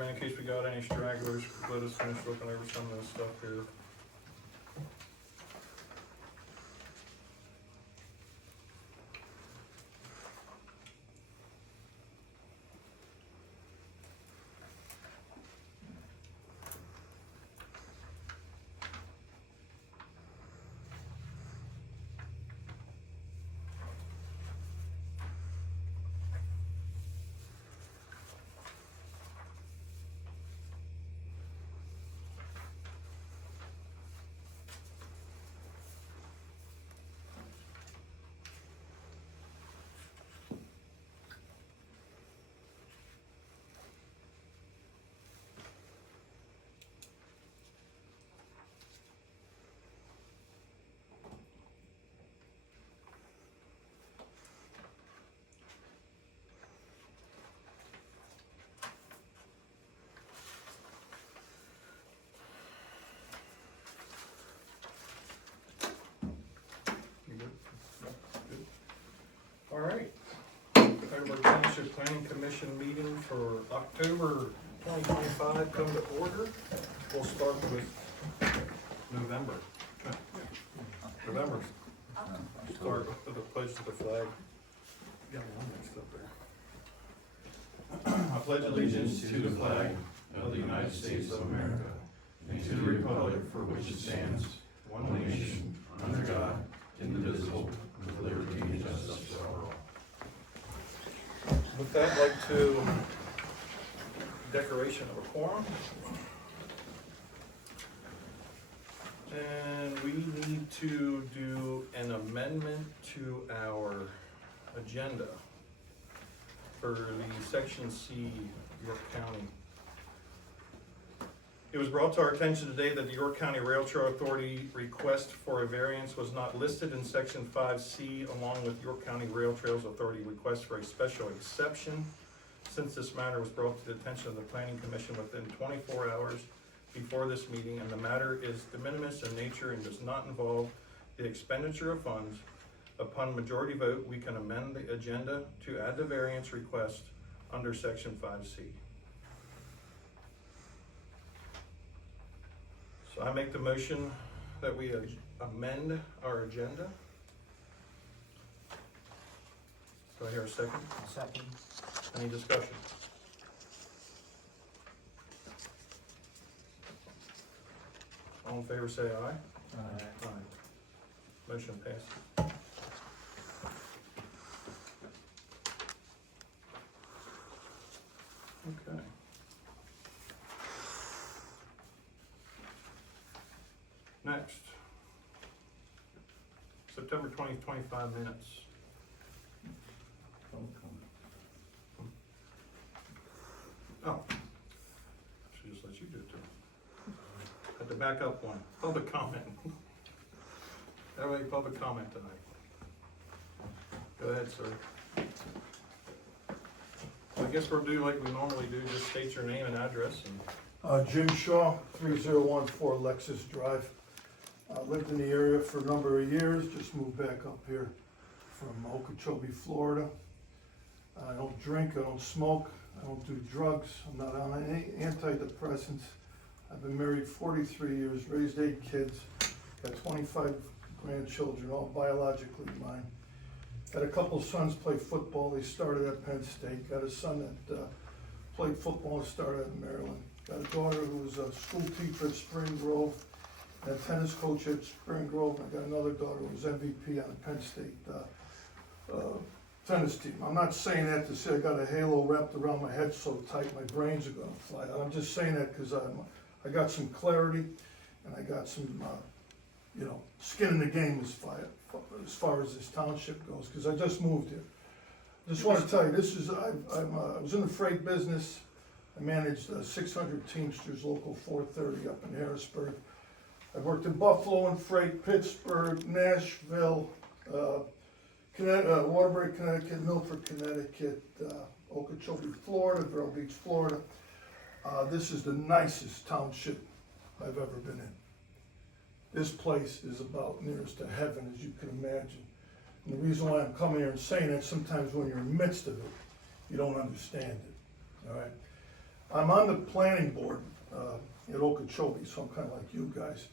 man, in case we got any stragglers, let us finish looking over some of this stuff here. All right, Heidelberg Township Planning Commission meeting for October 2025 come to order. We'll start with November. Start with the pledge to the flag. Got one mixed up there. I pledge allegiance to the flag of the United States of America and to the republic for which it stands, one nation, under God, indivisible, with liberty and justice for all. With that, I'd like to declaration of a quorum. And we need to do an amendment to our agenda for the Section C, York County. It was brought to our attention today that the York County Rail Trail Authority request for a variance was not listed in Section 5C, along with York County Rail Trails Authority request for a special exception. Since this matter was brought to the attention of the Planning Commission within 24 hours before this meeting, and the matter is de minimis in nature and does not involve the expenditure of funds, upon majority vote, we can amend the agenda to add the variance request under Section 5C. So I make the motion that we amend our agenda. Do I hear a second? Second. Any discussion? All in favor say aye. Aye. Motion passes. Okay. Next, September 2025 minutes. Oh, should just let you do it too. Had to back up one. Public comment. Have any public comment tonight? Go ahead, sir. I guess we'll do like we normally do, just state your name and address. And Jim Shaw, 3014 Lexus Drive. Lived in the area for a number of years, just moved back up here from Okeechobee, Florida. I don't drink, I don't smoke, I don't do drugs, I'm not on any antidepressants. I've been married 43 years, raised 8 kids, got 25 grandchildren, all biologically mine. Had a couple sons play football, they started at Penn State. Got a son that played football and started at Maryland. Got a daughter who was a school teacher at Spring Grove, and a tennis coach at Spring Grove. I got another daughter who was MVP on the Penn State tennis team. I'm not saying that to say I got a halo wrapped around my head so tight my brains are gonna fly out. I'm just saying that because I got some clarity and I got some skin in the game as far as this township goes, because I just moved here. Just want to tell you, this is I was in the freight business. I managed 600 Teamsters, local 430 up in Harrisburg. I worked in Buffalo and freight, Pittsburgh, Nashville, Waterbury, Connecticut, Milford, Connecticut, Okeechobee, Florida, Vero Beach, Florida. This is the nicest township I've ever been in. This place is about nearest to heaven as you can imagine. And the reason why I'm coming here and saying that, sometimes when you're in the midst of it, you don't understand it, all right? I'm on the planning board at Okeechobee, so I'm kind of like you guys.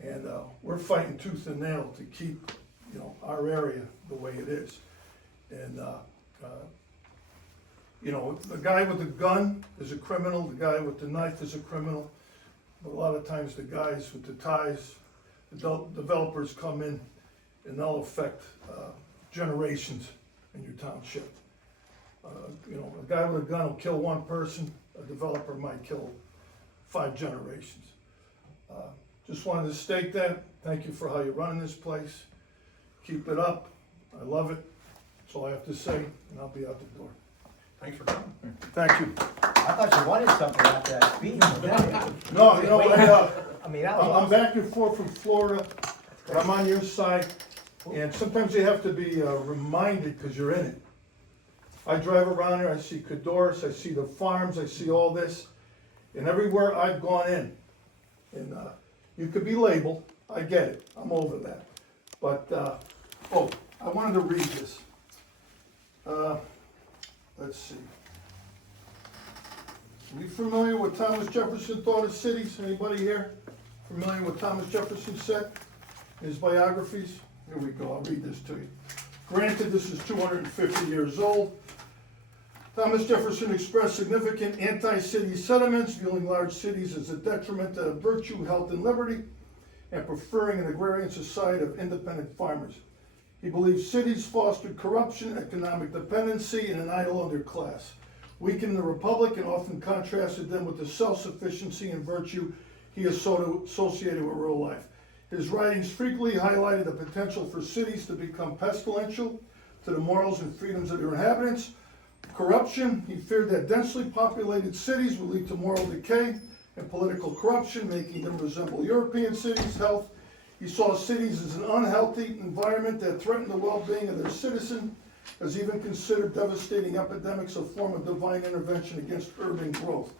And we're fighting tooth and nail to keep, our area the way it is. And, the guy with the gun is a criminal, the guy with the knife is a criminal. But a lot of times the guys with the ties, the developers come in and they'll affect generations in your township. A guy with a gun will kill one person, a developer might kill 5 generations. Just wanted to state that. Thank you for how you're running this place. Keep it up. I love it. That's all I have to say, and I'll be out the door. Thanks for coming. Thank you. I thought you wanted something after that speech. No, I mean, that was I'm awesome. back and forth from Florida, but I'm on your side, and sometimes you have to be reminded because you're in it. I drive around here, I see Cadorus, I see the farms, I see all this, and everywhere I've gone in, and you could be labeled, I get it, I'm over that. But, I wanted to read this. Let's see. Are you familiar with Thomas Jefferson thought of cities? Anybody here familiar with Thomas Jefferson said? His biographies? Here we go, I'll read this to you. Granted, this is 250 years old. Thomas Jefferson expressed significant anti-city sentiments, viewing large cities as a detriment to virtue, health, and liberty, and preferring an agrarian society of independent farmers. He believed cities fostered corruption, economic dependency, and an idle underclass, weakened the republic, and often contrasted them with the self-sufficiency and virtue he associated with rural life. His writings frequently highlighted the potential for cities to become pestilential to the morals and freedoms of their inhabitants. Corruption, he feared that densely populated cities would lead to moral decay and political corruption, making them resemble European cities. Health, he saw cities as an unhealthy environment that threatened the well-being of their citizens, as even considered devastating epidemics a form of divine intervention against urban growth.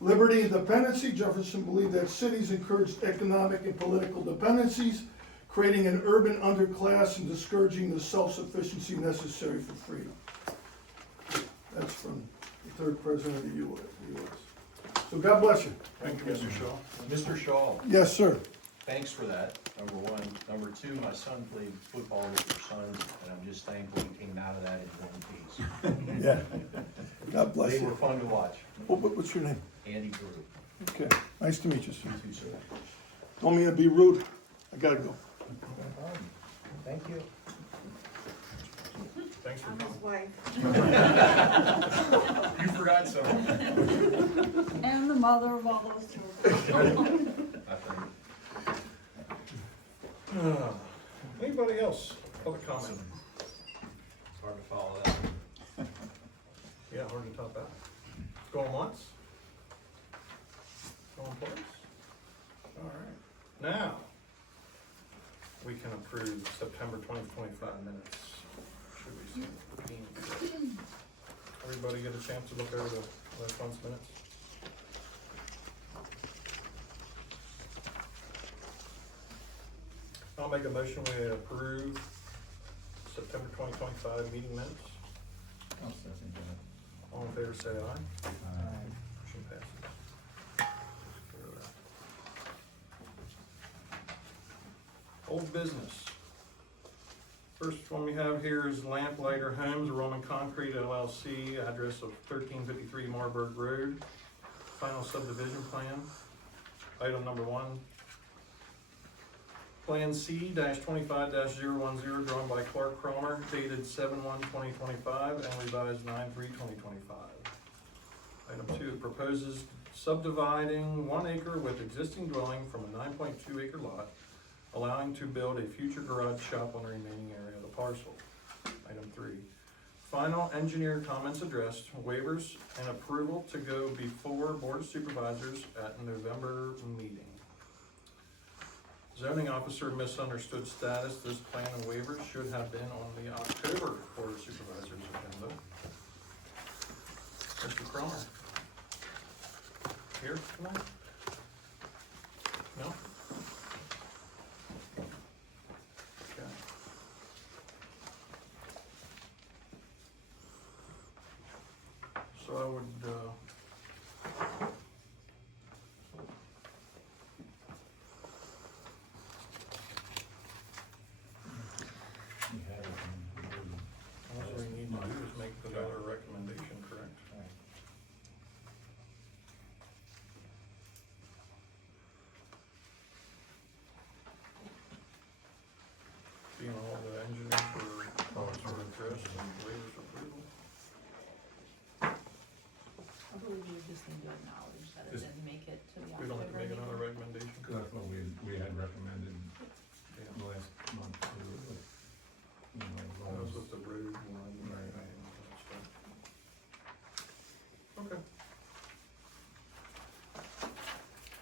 Liberty and dependency, Jefferson believed that cities encouraged economic and political dependencies, creating an urban underclass and discouraging the self-sufficiency necessary for freedom. That's from the 3rd President of the U.S. So God bless you. Thank you, Mr. Shaw. Mr. Shaw, Yes, sir. thanks for that, number one. Number two, my son played football with your son, and I'm just thankful he came out of that in one piece. Yeah. God bless They you. were fun to watch. What's your name? Andy Drew. Okay, nice to meet you, sir. You too, sir. Don't mean to be rude. I gotta go. Thank you. Thanks for I'm coming. his wife, You forgot something. and the mother of all those children. I think. Anybody else? Public comment? It's hard to follow that. Yeah, hard to top out. Going once? Going twice? All right. Now, we can approve September 2025 minutes. Should we see? Everybody get a chance to look over the last month's minutes? I'll make a motion we approve September 2025 meeting minutes. All in favor, say aye. Motion passes. Old business. First one we have here is Lamplighter Homes, Roman Concrete LLC, address of 1353 Marburg Road. Final subdivision plan. Item number 1. Plan C-25-010 drawn by Clark Cromer, dated 7/1/2025 and revised 9/3/2025. Item 2, proposes subdividing 1 acre with existing dwelling from a 9.2 acre lot, allowing to build a future garage shop on the remaining area of the parcel. Item 3, final engineer comments addressed, waivers and approval to go before Board of Supervisors at November meeting. Zoning officer misunderstood status. This plan and waivers should have been on the October Board of Supervisors agenda. Mr. Cromer? Here tonight? No? Okay. So I would,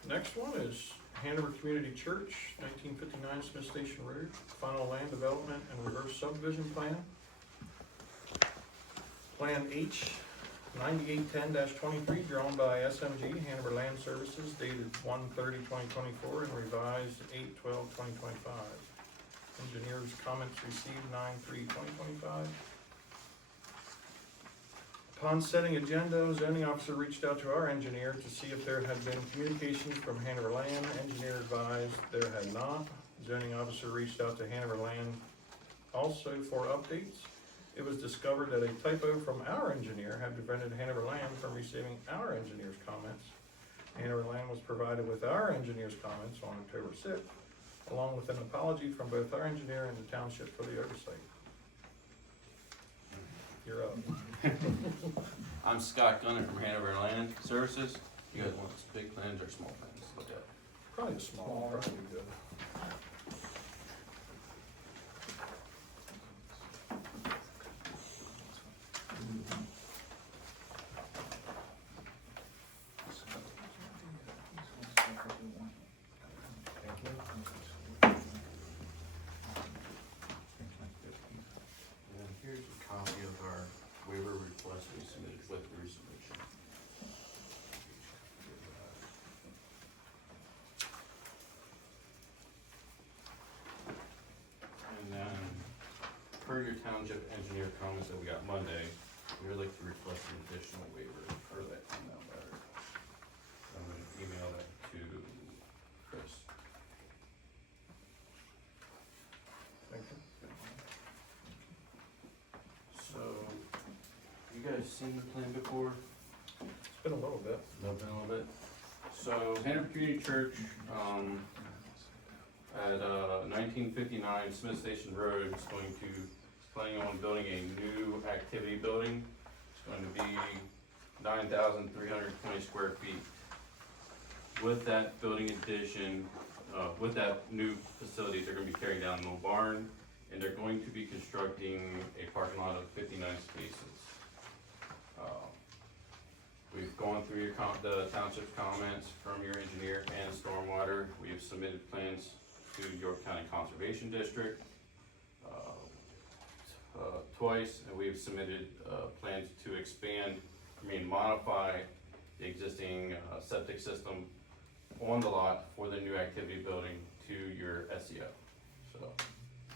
Next one is Hanover Community Church, 1959 Smith Station Road, final land development and reverse subdivision plan. Plan H 9810-23, drawn by SMG Hanover Land Services, dated 1/30/2024 and revised 8/12/2025. Engineers' comments received 9/3/2025. Upon setting agenda, zoning officer reached out to our engineer to see if there had been communications from Hanover Land. Engineer advised there had not. Zoning officer reached out to Hanover Land also for updates. It was discovered that a typo from our engineer had prevented Hanover Land from receiving our engineer's comments. Hanover Land was provided with our engineer's comments on October 6th, along with an apology from both our engineer and the township for the oversight. You're up. I'm Scott Gunner from Hanover Land Services. You guys want big plans or small plans to look at? Probably a small, probably good. And here's a copy of our waiver request we submitted with the resubmission. And then, per your township engineer comments that we got Monday, we would like to request an additional waiver per that email letter. I'm gonna email that to Chris. Thank you. So, you guys seen the plan before? It's been a little bit. A little bit. So, Hanover Community Church, at 1959 Smith Station Road is planning on building a new activity building. It's going to be 9,320 square feet. With that building addition, with that new facility, they're gonna be tearing down an old barn, and they're going to be constructing a parking lot of 59 spaces. We've gone through the township's comments from your engineer and stormwater. We have submitted plans to York County Conservation District twice, and we have submitted plans to modify the existing septic system on the lot for the new activity building to your SEO. So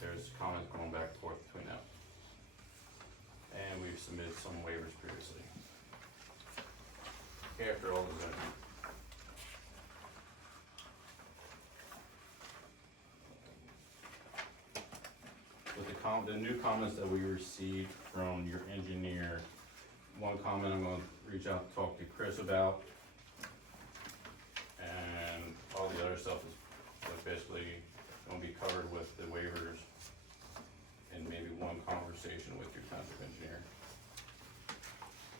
there's comments going back and forth between them. And we've submitted some waivers previously. After all the zoning. With the new comments that we received from your engineer, one comment I'm gonna reach out and talk to Chris about. And all the other stuff is basically gonna be covered with the waivers and maybe one conversation with your township engineer.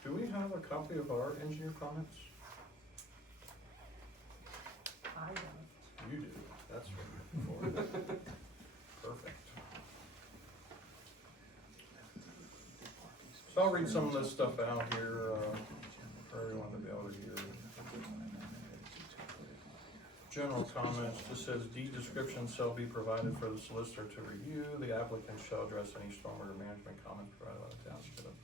Do we have a copy of our engineer comments? I don't. You do, that's what I'm looking for. Perfect. So I'll read some of this stuff out here, for everyone to be able to hear. General comments, just says deed description shall be provided for the solicitor to review. The applicant shall address any stormwater management comments provided by the township.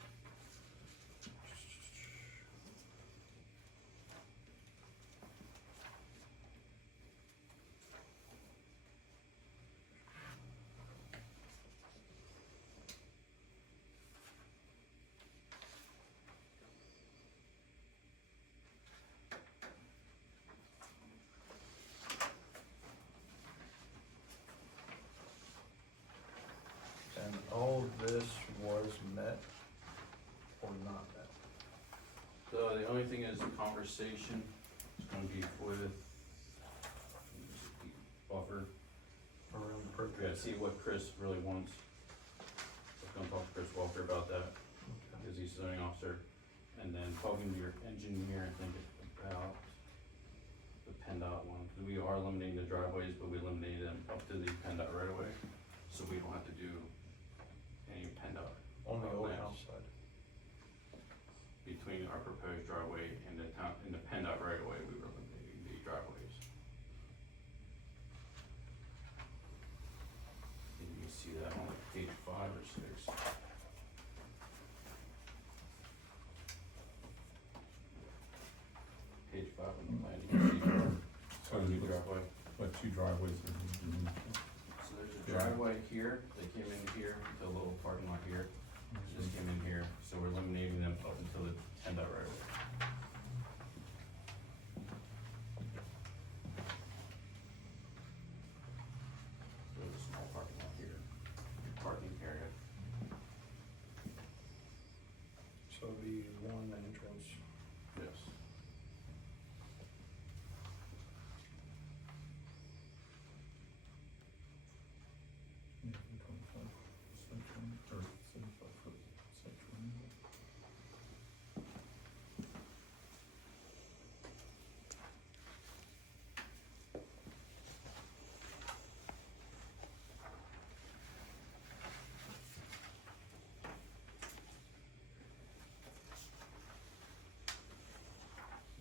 And all this was met or not met? So the only thing is the conversation is gonna be with buffer. Around the We purpose? gotta see what Chris really wants. I was gonna talk to Chris Walker about that, because he's zoning officer. And then talking to your engineer, I think about the PennDOT one, because we are limiting the driveways, but we eliminated them up to the PennDOT right away. So we don't have to do any PennDOT. On the old lands. house side. Between our proposed driveway and the PennDOT right away, we were eliminating the driveways. two driveways. So there's a driveway here, they came in here, the little parking lot here, just came in here, so we're eliminating them up until the PennDOT right away. There's a small parking lot here, parking area. So the one entrance. Yes. Or 75-foot section.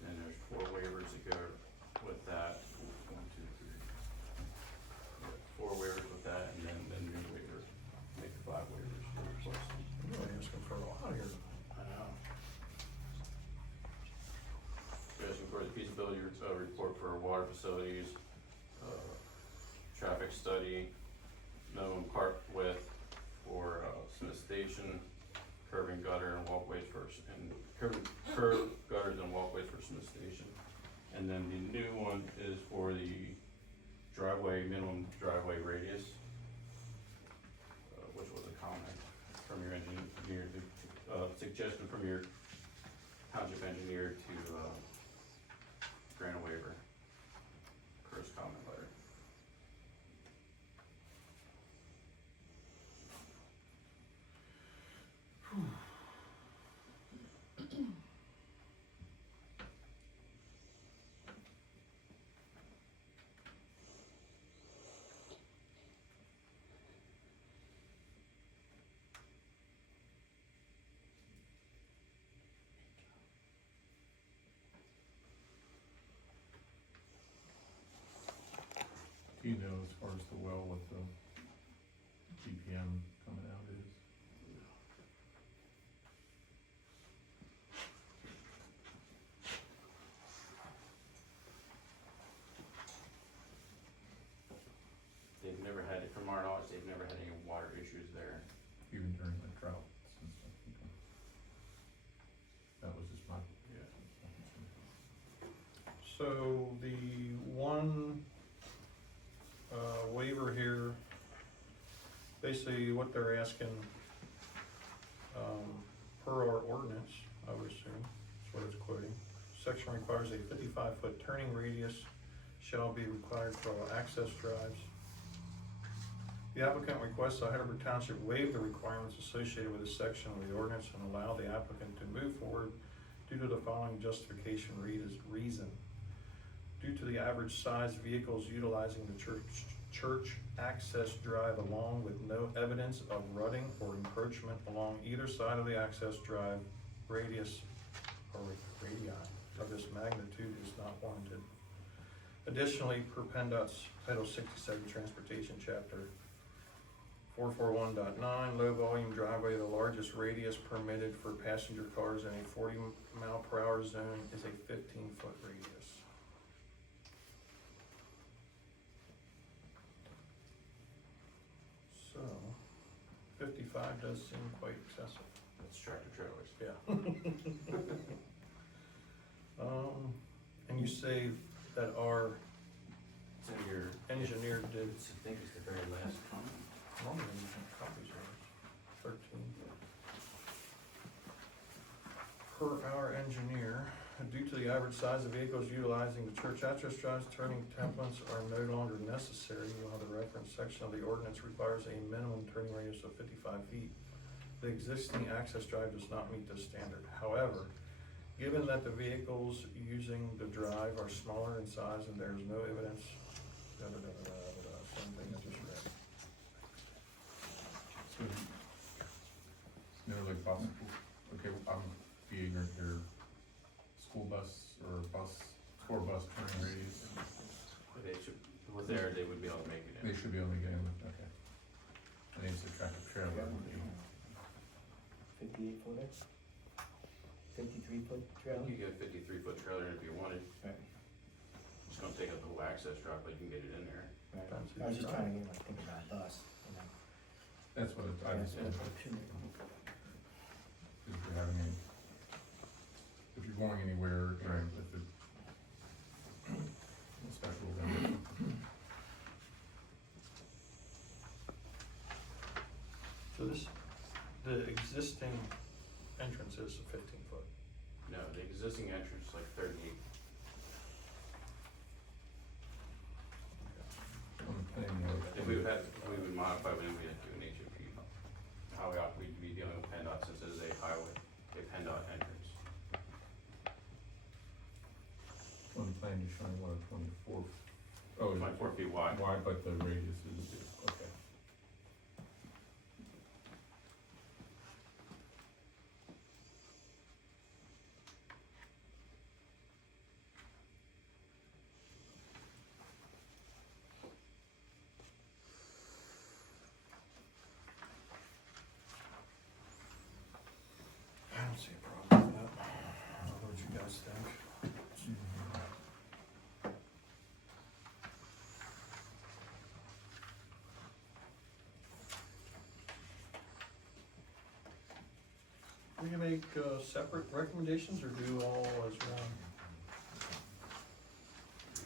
Then there's 4 waivers that go with that. 1, 2, 3. Yeah, 4 waivers with that, and then the new waiver, make 5 waivers for requesting. I'm really asking for a lot here. I know. You're asking for the feasibility report for water facilities, traffic study, minimum cart width for, Smith Station, curb and gutter and walkways and curb gutters and walkways for Smith Station. And then the new one is for the driveway, minimum driveway radius, which was a comment from your engineer, suggestion from your township engineer to, grant a waiver. First comment letter. Do you know as far as the well what the GPM coming out is? They've never had, from our knowledge, they've never had any water issues there. Even during the drought and stuff? Okay. That was just my. Yeah. So the one, waiver here, basically what they're asking, per our ordinance, I would assume, is what it's quoting. Section requires a 55-foot turning radius shall be required for all access drives. The applicant requests that Heidelberg Township waive the requirements associated with this section of the ordinance and allow the applicant to move forward due to the following justification reason. Due to the average size vehicles utilizing the church access drive along with no evidence of rutting or encroachment along either side of the access drive, radius or radii of this magnitude is not warranted. Additionally, per PennDOT's Title 67 Transportation Chapter 441.9, low volume driveway, the largest radius permitted for passenger cars in a 40-mile-per-hour zone is a 15-foot radius. So, 55 does seem quite excessive. That's tractor trailers. Yeah. And you say that our It's in your, engineer did, I think it's the very last comment. normally you can copies of 13. Per our engineer, due to the average size of vehicles utilizing the church access drives, turning templates are no longer necessary, while the reference section of the ordinance requires a minimum turning radius of 55 feet. The existing access drive does not meet this standard. However, given that the vehicles using the drive are smaller in size and there is no evidence, same thing I just read. So, never like possible, okay, I'm being ignorant here, school bus or tour bus turning radius, They should, with there, they would be able to make it in. they should be able to get in, okay. I think it's a tractor trailer, would be, 58 footer? 53 foot You trailer? could get a 53-foot trailer if you wanted. Right. It's gonna take up the whack access driveway, you can get it in there. Right. Depends who I was just you trying drive. to get, like, think about bus, you know. That's what I was, Yeah, if you're having any, if you're going anywhere, you know, if it, special event. So this, the existing entrance is 15 foot. No, the existing entrance is like 38. On the plan, you know, I think we would modify when we have to do an HOP. How we'd be dealing with PennDOT since it is a highway, a PennDOT entrance. on the plan, you're showing what, 24, oh, 24 feet wide. wide, but the radius is, okay. I don't see a problem with that. I don't know what you guys think. We can make separate recommendations or do all as one?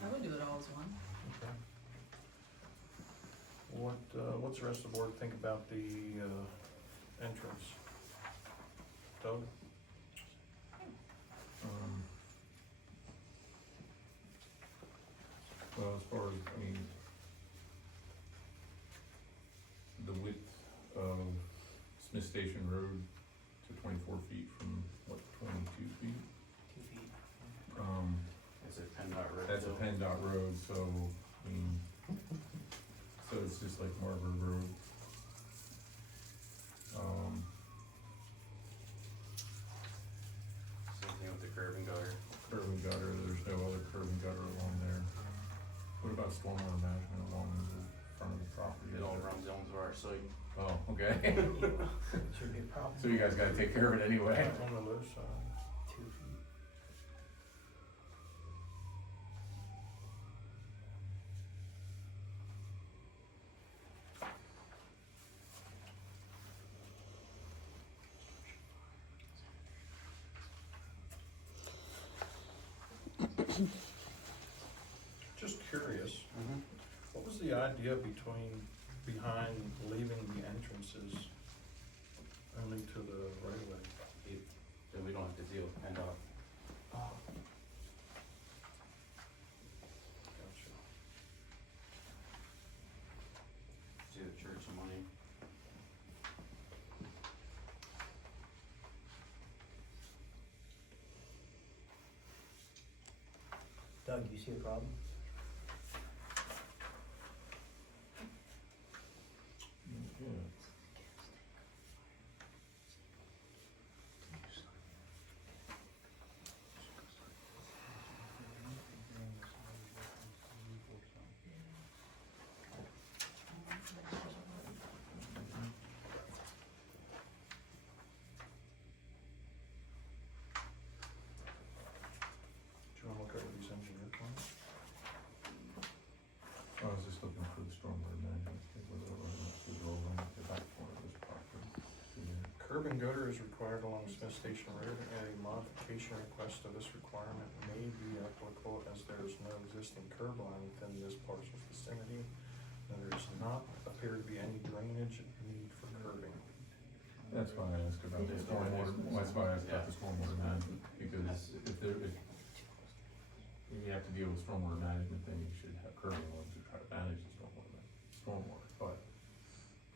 I would do it all as one. Okay. What's the rest of the board think about the entrance? Doug? Well, as far as, I mean, the width of Smith Station Road to 24 feet from, what, 22 feet? 2 feet. It's a PennDOT road. That's a so- PennDOT road, so, I mean, so it's just like Marbury Road. Same thing with the curb and gutter. Curb and gutter, there's no other curb and gutter along there. What about stormwater management along the front of the property? It all runs onto our site. Oh, okay. Should be a problem. So you guys gotta take care of it anyway. On the other side. 2 feet. Just curious, what was the idea behind leaving the entrances only to the right of way? Then we don't have to deal with PennDOT. Gotcha. See the church some money. Doug, you see a problem? Yeah. Do you wanna look over these engineer plans? I was just looking for the stormwater management, whether it was over the back corner of this property. Yeah. Curb and gutter is required along Smith Station Road, and a modification request of this requirement may be applicable as there is no existing curb line within this parcel's vicinity. And there does not appear to be any drainage need for curbing. That's why I asked about the stormwater, well, that's why I asked about the stormwater management, because if you have to deal with stormwater management, then you should have curbing ones to try to manage the stormwater, but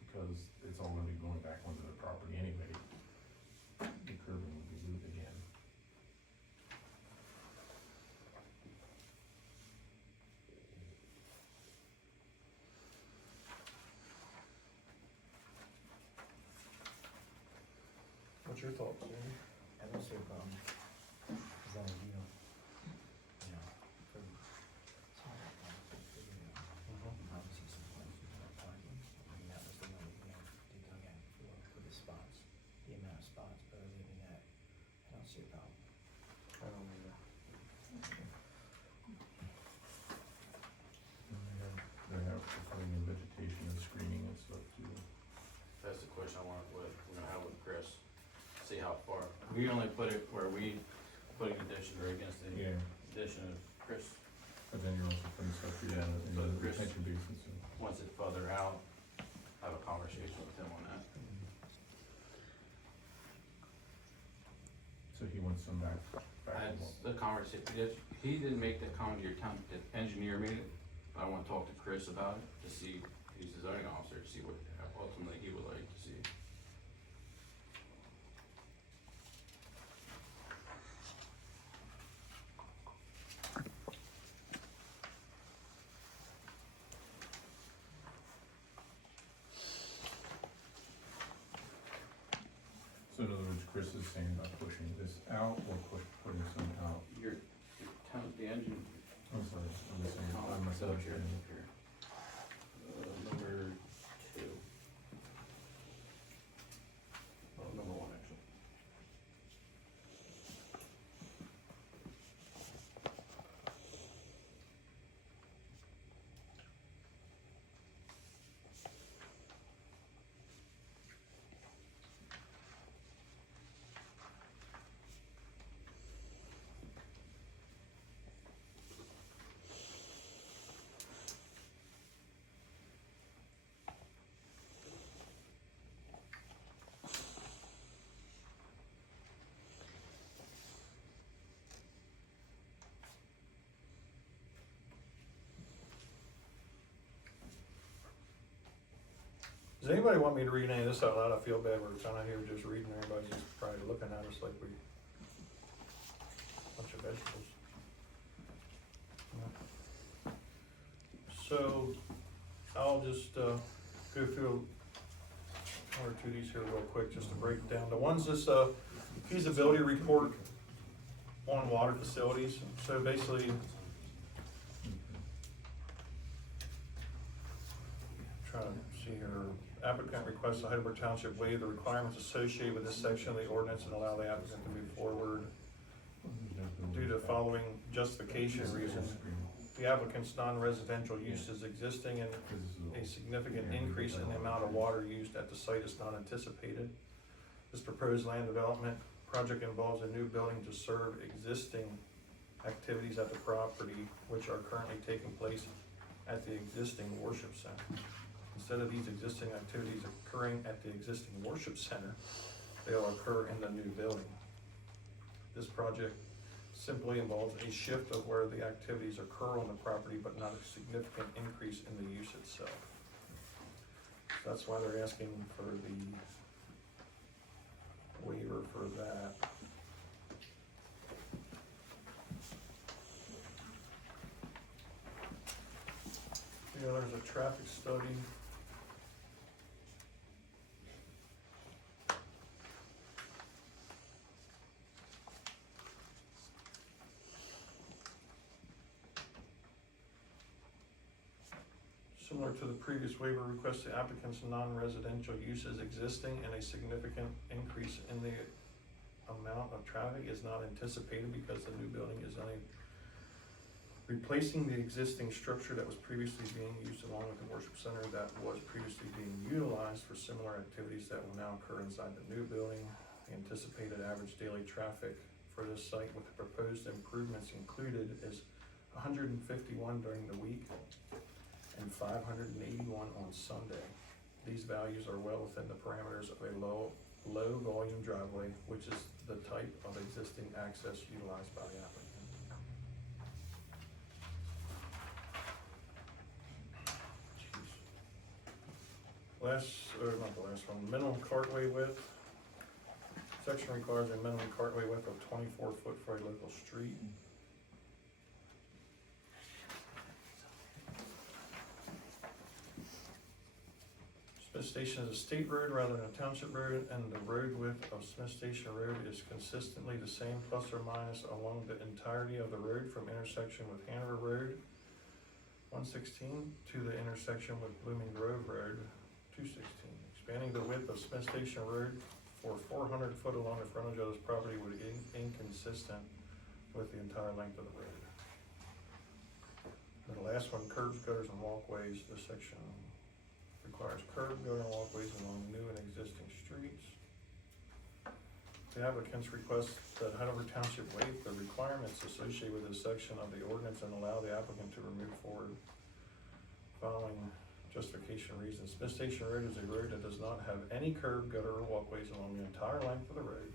because it's all gonna be going back onto the property anyway, the curbing would be moved again. What's your thoughts, Andy? I don't see a problem. As long as you don't, you know, for obviously some places are parking. I mean, that was the one we had to go in for the spots, the amount of spots, but other than that, I don't see a problem. I don't either. We only put it where we put an addition right against the Yeah, addition of Chris. but then you're also putting stuff down in So the Chris- retention basin, so. Once it's further out, have a conversation with him on that. So he wants some back. That's the conversation, he didn't make that comment to your town, the engineer made it. I wanna talk to Chris about it, to see, he's the zoning officer, to see what ultimately he would like to see. So in other words, Chris is saying about pushing this out or putting some out. Your town, the engine. I'm sorry, I'm just saying, Oh, I'm myself here, here. here. Number two. Oh, number one, actually. Does anybody want me to read any of this out loud? I feel bad, we're kinda here just reading, everybody's just probably looking at us like we, bunch of vegetables. Yeah. So, I'll just, go through one or two of these here real quick, just to break down. The one's this, feasibility report on water facilities, so basically, trying to see here, applicant requests the Heidelberg Township waive the requirements associated with this section of the ordinance and allow the applicant to move forward due to following justification reasons. The applicant's non-residential use is existing and a significant increase in the amount of water used at the site is not anticipated. This proposed land development project involves a new building to serve existing activities at the property which are currently taking place at the existing worship center. Instead of these existing activities occurring at the existing worship center, they'll occur in the new building. This project simply involves a shift of where the activities occur on the property, but not a significant increase in the use itself. So that's why they're asking for the waiver for that. Yeah, there's a traffic study. Similar to the previous waiver request, the applicant's non-residential use is existing and a significant increase in the amount of traffic is not anticipated because the new building is only replacing the existing structure that was previously being used along with the worship center that was previously being utilized for similar activities that will now occur inside the new building. The anticipated average daily traffic for this site with the proposed improvements included is 151 during the week and 581 on Sunday. These values are well within the parameters of a low volume driveway, which is the type of existing access utilized by the applicant. Not the last one, minimum cartway width. Section requires a minimum cartway width of 24 foot for a local street. Smith Station is a state road rather than a township road, and the road width of Smith Station Road is consistently the same plus or minus along the entirety of the road from intersection with Hanover Road 116 to the intersection with Blooming Grove Road 216. Expanding the width of Smith Station Road for 400 foot along the frontage of this property would be inconsistent with the entire length of the road. The last one, curbs, gutters, and walkways. This section requires curb, gutter, and walkways along new and existing streets. The applicants request that Heidelberg Township waive the requirements associated with this section of the ordinance and allow the applicant to remove forward following justification reasons. Smith Station Road is a road that does not have any curb, gutter, or walkways along the entire length of the road.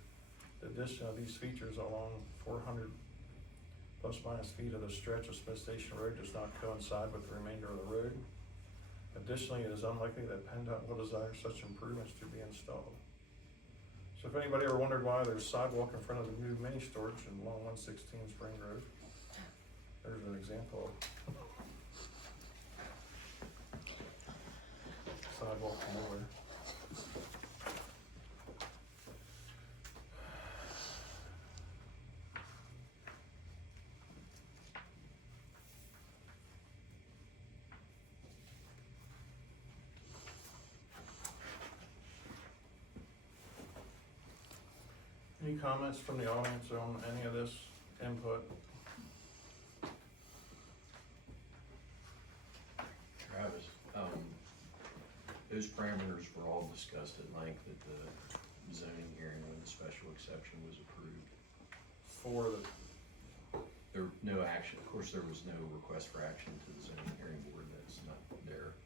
The addition of these features along 400 plus minus feet of the stretch of Smith Station Road does not coincide with the remainder of the road. Additionally, it is unlikely that PennDOT will desire such improvements to be installed. So if anybody ever wondered why there's sidewalk in front of the new mini storage along 116 Spring Road, there's an example of sidewalk nowhere. Any comments from the audience on any of this input? Travis, those parameters were all discussed at length at the zoning hearing when the special exception was approved. For the, There, no action, of course, there was no request for action to the zoning hearing board, that's not their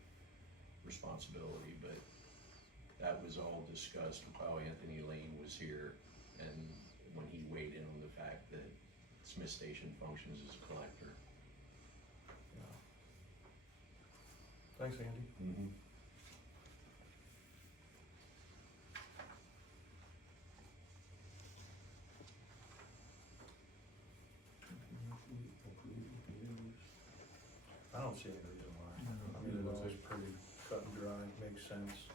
responsibility, but that was all discussed while Anthony Lane was here, and when he weighed in on the fact that Smith Station functions as a collector. thanks, Andy. Mm-hmm. I don't see any reason why. I mean, it was pretty cut and dry, makes sense.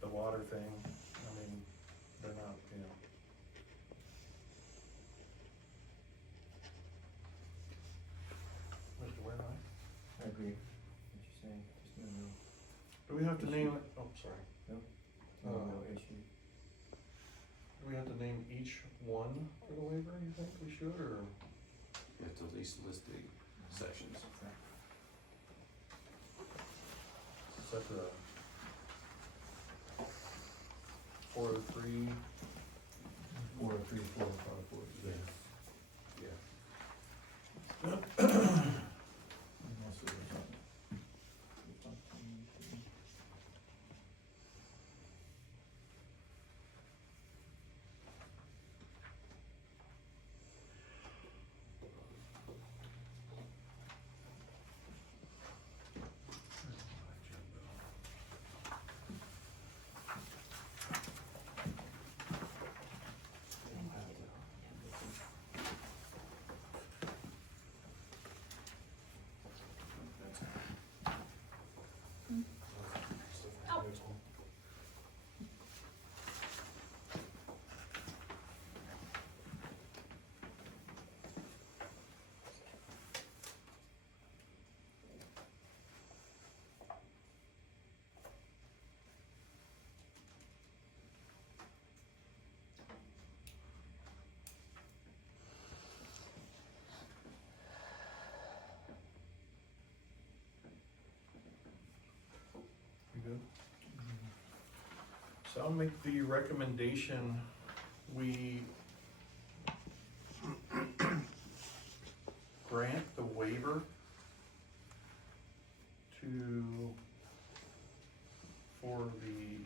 The water thing, I mean, they're not, you know. Mr. Wainwright, I agree, what you're saying, there's no, do we have to name, oh, sorry, no issue. do we have to name each one for the waiver, you think we should, or? You have to at least list the sections. Is that the 403? 403, 454, yeah. Also, there's something. You good? So I'll make the recommendation, we grant the waiver for the,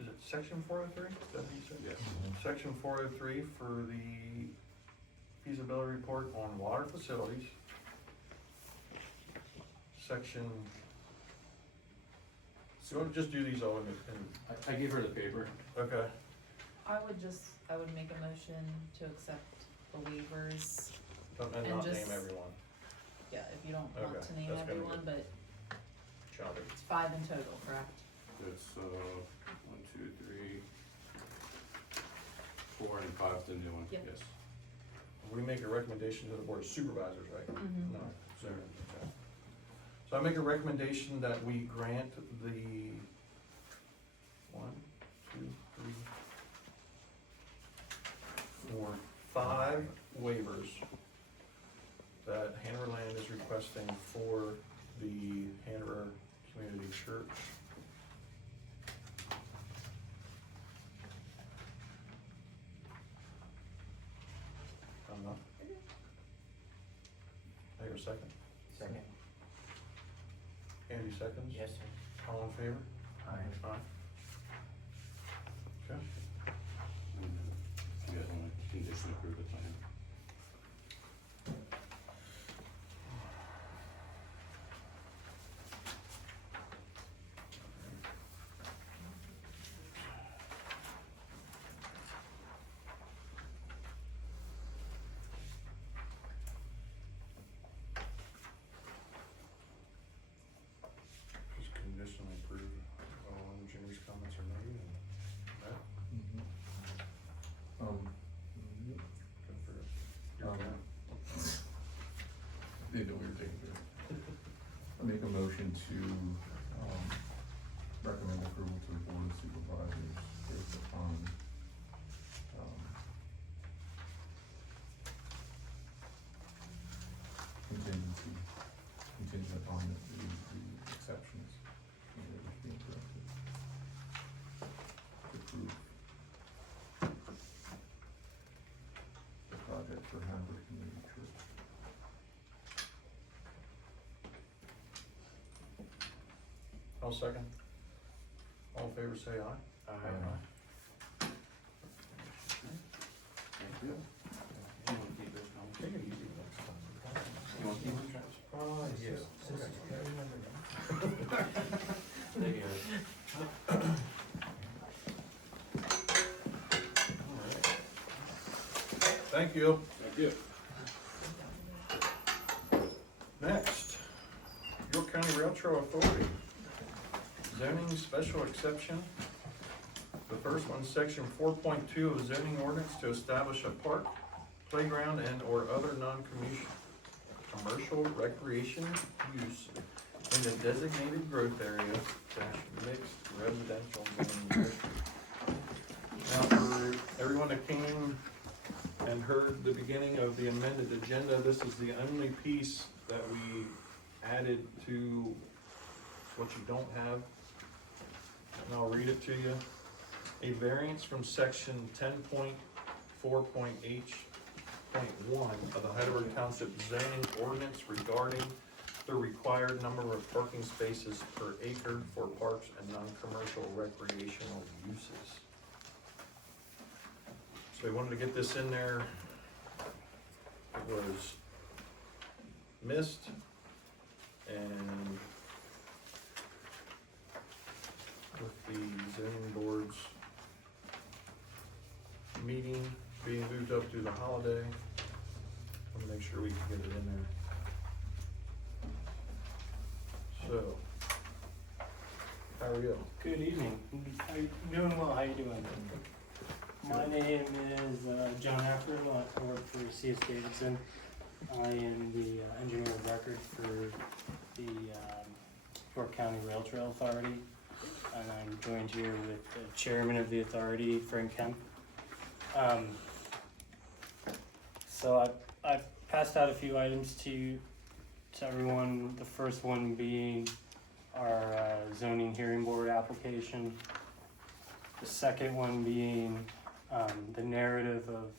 is it section 403? Is that what you said? Yes. Section 403 for the feasibility report on water facilities. Section, so you want to just do these all in, I gave her the paper. okay, I would make a motion to accept the waivers, and And not name just- everyone, yeah, if you don't want Okay, to name that's gonna be everyone, but Chowder. it's 5 in total, correct? It's, 1, 2, 3, 4, and 5's the new one, Yep. yes. We make a recommendation to the board of supervisors, right? Mm-hmm. No, sorry, okay. So I make a recommendation that we grant the 1, 2, 3, 4, 5 waivers that Hanover Land is requesting for the Hanover Community Church enough? I hear a second. Second. Andy seconds? Yes, sir. All in favor? Aye. Aye. Okay. You guys wanna conditionally approve the plan? Just conditionally approve all Jimmy's comments are made and that, good for you. You're Okay. okay. They know we were taking care of it. I make a motion to, recommend approval to the board of supervisors based upon, contingent upon the exceptions, that was being corrected. To approve the project for Heidelberg Community Church. I'll second. All in favor say aye. Aye. Thank you. You wanna keep those comments? Take it easy next time. You wanna keep them, Travis? Yeah. Thank you. Thank you. Thank you. Next, York County Rail Trail Authority. Zoning special exception. The first one, section 4.2 of zoning ordinance to establish a park, playground, and or other non-commercial recreation use in the designated growth area / mixed residential zoning district. Now, for everyone that came and heard the beginning of the amended agenda, this is the only piece that we added to what you don't have. And I'll read it to you. A variance from section 10.4.H.1 of the Heidelberg Township zoning ordinance regarding the required number of parking spaces per acre for parks and non-commercial recreational uses. So we wanted to get this in there. It was missed, and with the zoning board's meeting being moved up to the holiday, I want to make sure we can get it in there. So, how are you? Good evening. How you doing? Well, how you doing? My name is John Hacker. I work for C.S. Davidson. I am the engineer of record for the York County Rail Trail Authority, and I'm joined here with the chairman of the authority, Frank Kemp. So I've passed out a few items to everyone. The first one being our zoning hearing board application. The second one being the narrative of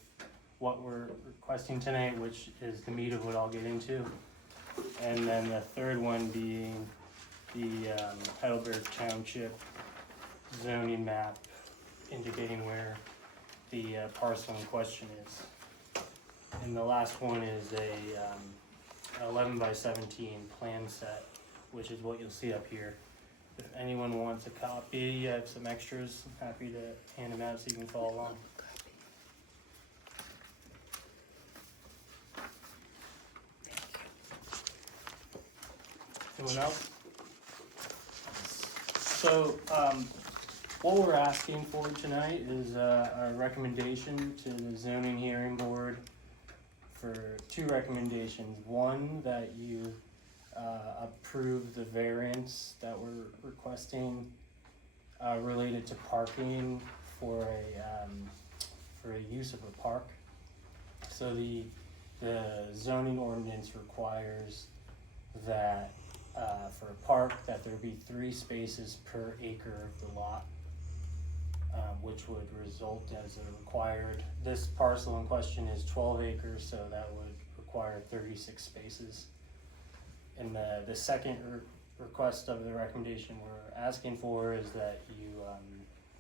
what we're requesting tonight, which is the meat of what I'll get into. And then the third one being the Heidelberg Township zoning map indicating where the parcel in question is. And the last one is a 11 by 17 plan set, which is what you'll see up here. If anyone wants a copy, I have some extras. I'm happy to hand them out so you can follow along. Anyone else? So, what we're asking for tonight is a recommendation to the zoning hearing board for two recommendations. One, that you approve the variance that we're requesting related to parking for a use of a park. So the zoning ordinance requires that for a park that there be 3 spaces per acre of the lot. which would result as a required, this parcel in question is 12 acres, so that would require 36 spaces. And the second request of the recommendation we're asking for is that you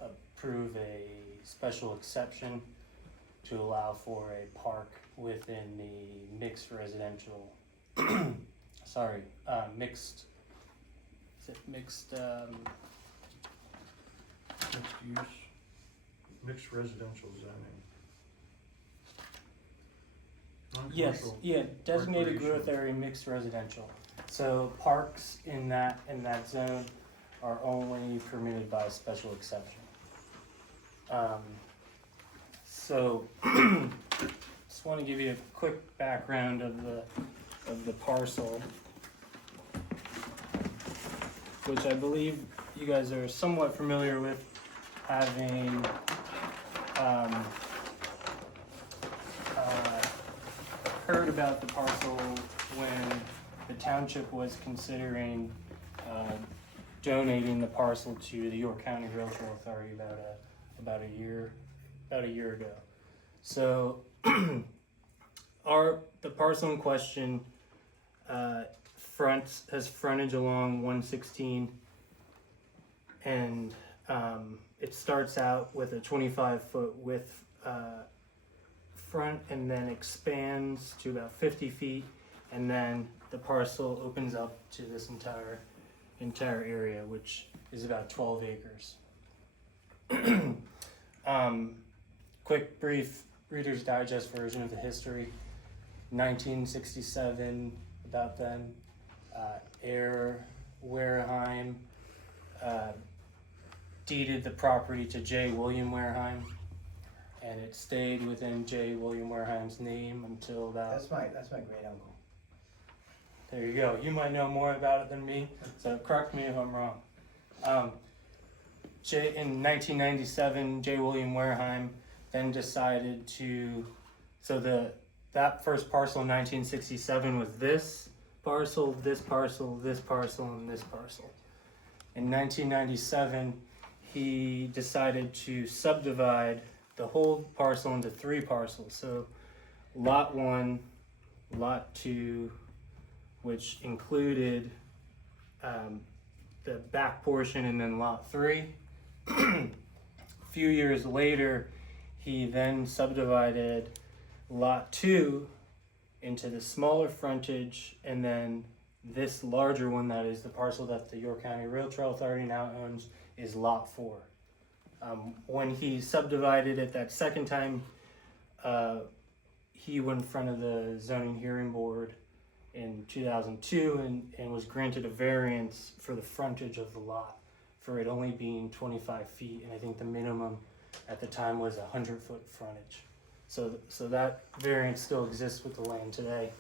approve a special exception to allow for a park within the mixed residential, mixed, is it mixed, Mixed use, mixed residential zoning. yes, Non-commercial. yeah, designated recreational. growth area, mixed residential. So parks in that zone are only permitted by special exception. So, just wanna give you a quick background of the parcel, which I believe you guys are somewhat familiar with, having, heard about the parcel when the township was considering donating the parcel to the York County Rail Trail Authority about a year ago. So the parcel in question has frontage along 116, and it starts out with a 25-foot width front and then expands to about 50 feet, and then the parcel opens up to this entire area, which is about 12 acres. Quick, brief Reader's Digest version of the history. 1967, about then, Heir Wareheim deeded the property to J. William Wareheim, and it stayed within J. William Wareheim's name until about... That's my great uncle. There you go. You might know more about it than me, so correct me if I'm wrong. In 1997, J. William Wareheim then decided to... that first parcel in 1967 was this parcel, this parcel, this parcel, and this parcel. In 1997, he decided to subdivide the whole parcel into 3 parcels. So lot 1, lot 2, which included the back portion, and then lot 3. A few years later, he then subdivided lot 2 into the smaller frontage, and then this larger one, that is the parcel that the York County Rail Trail Authority now owns, is lot 4. When he subdivided it that second time, he went in front of the zoning hearing board in 2002 and was granted a variance for the frontage of the lot, for it only being 25 feet, and I think the minimum at the time was 100-foot frontage. So that variance still exists with the land today.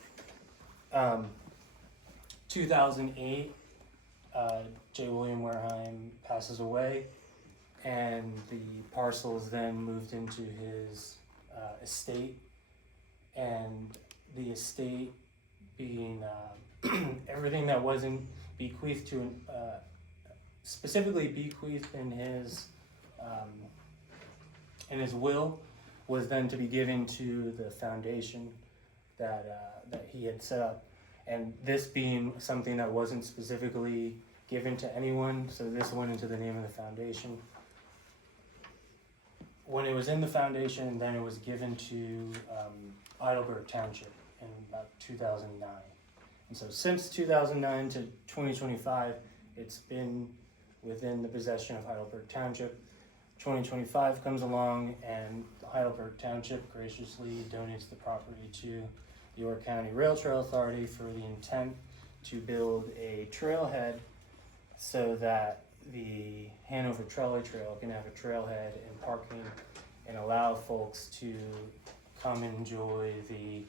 2008, J. William Wareheim passes away, and the parcel is then moved into his estate, and the estate being everything that wasn't bequeathed to specifically bequeathed in his will, was then to be given to the foundation that he had set up. And this being something that wasn't specifically given to anyone, so this went into the name of the foundation. When it was in the foundation, then it was given to Heidelberg Township in about 2009. And so since 2009 to 2025, it's been within the possession of Heidelberg Township. 2025 comes along, and Heidelberg Township graciously donates the property to the York County Rail Trail Authority for the intent to build a trailhead so that the Hanover Trolley Trail can have a trailhead and parking, and allow folks to come enjoy the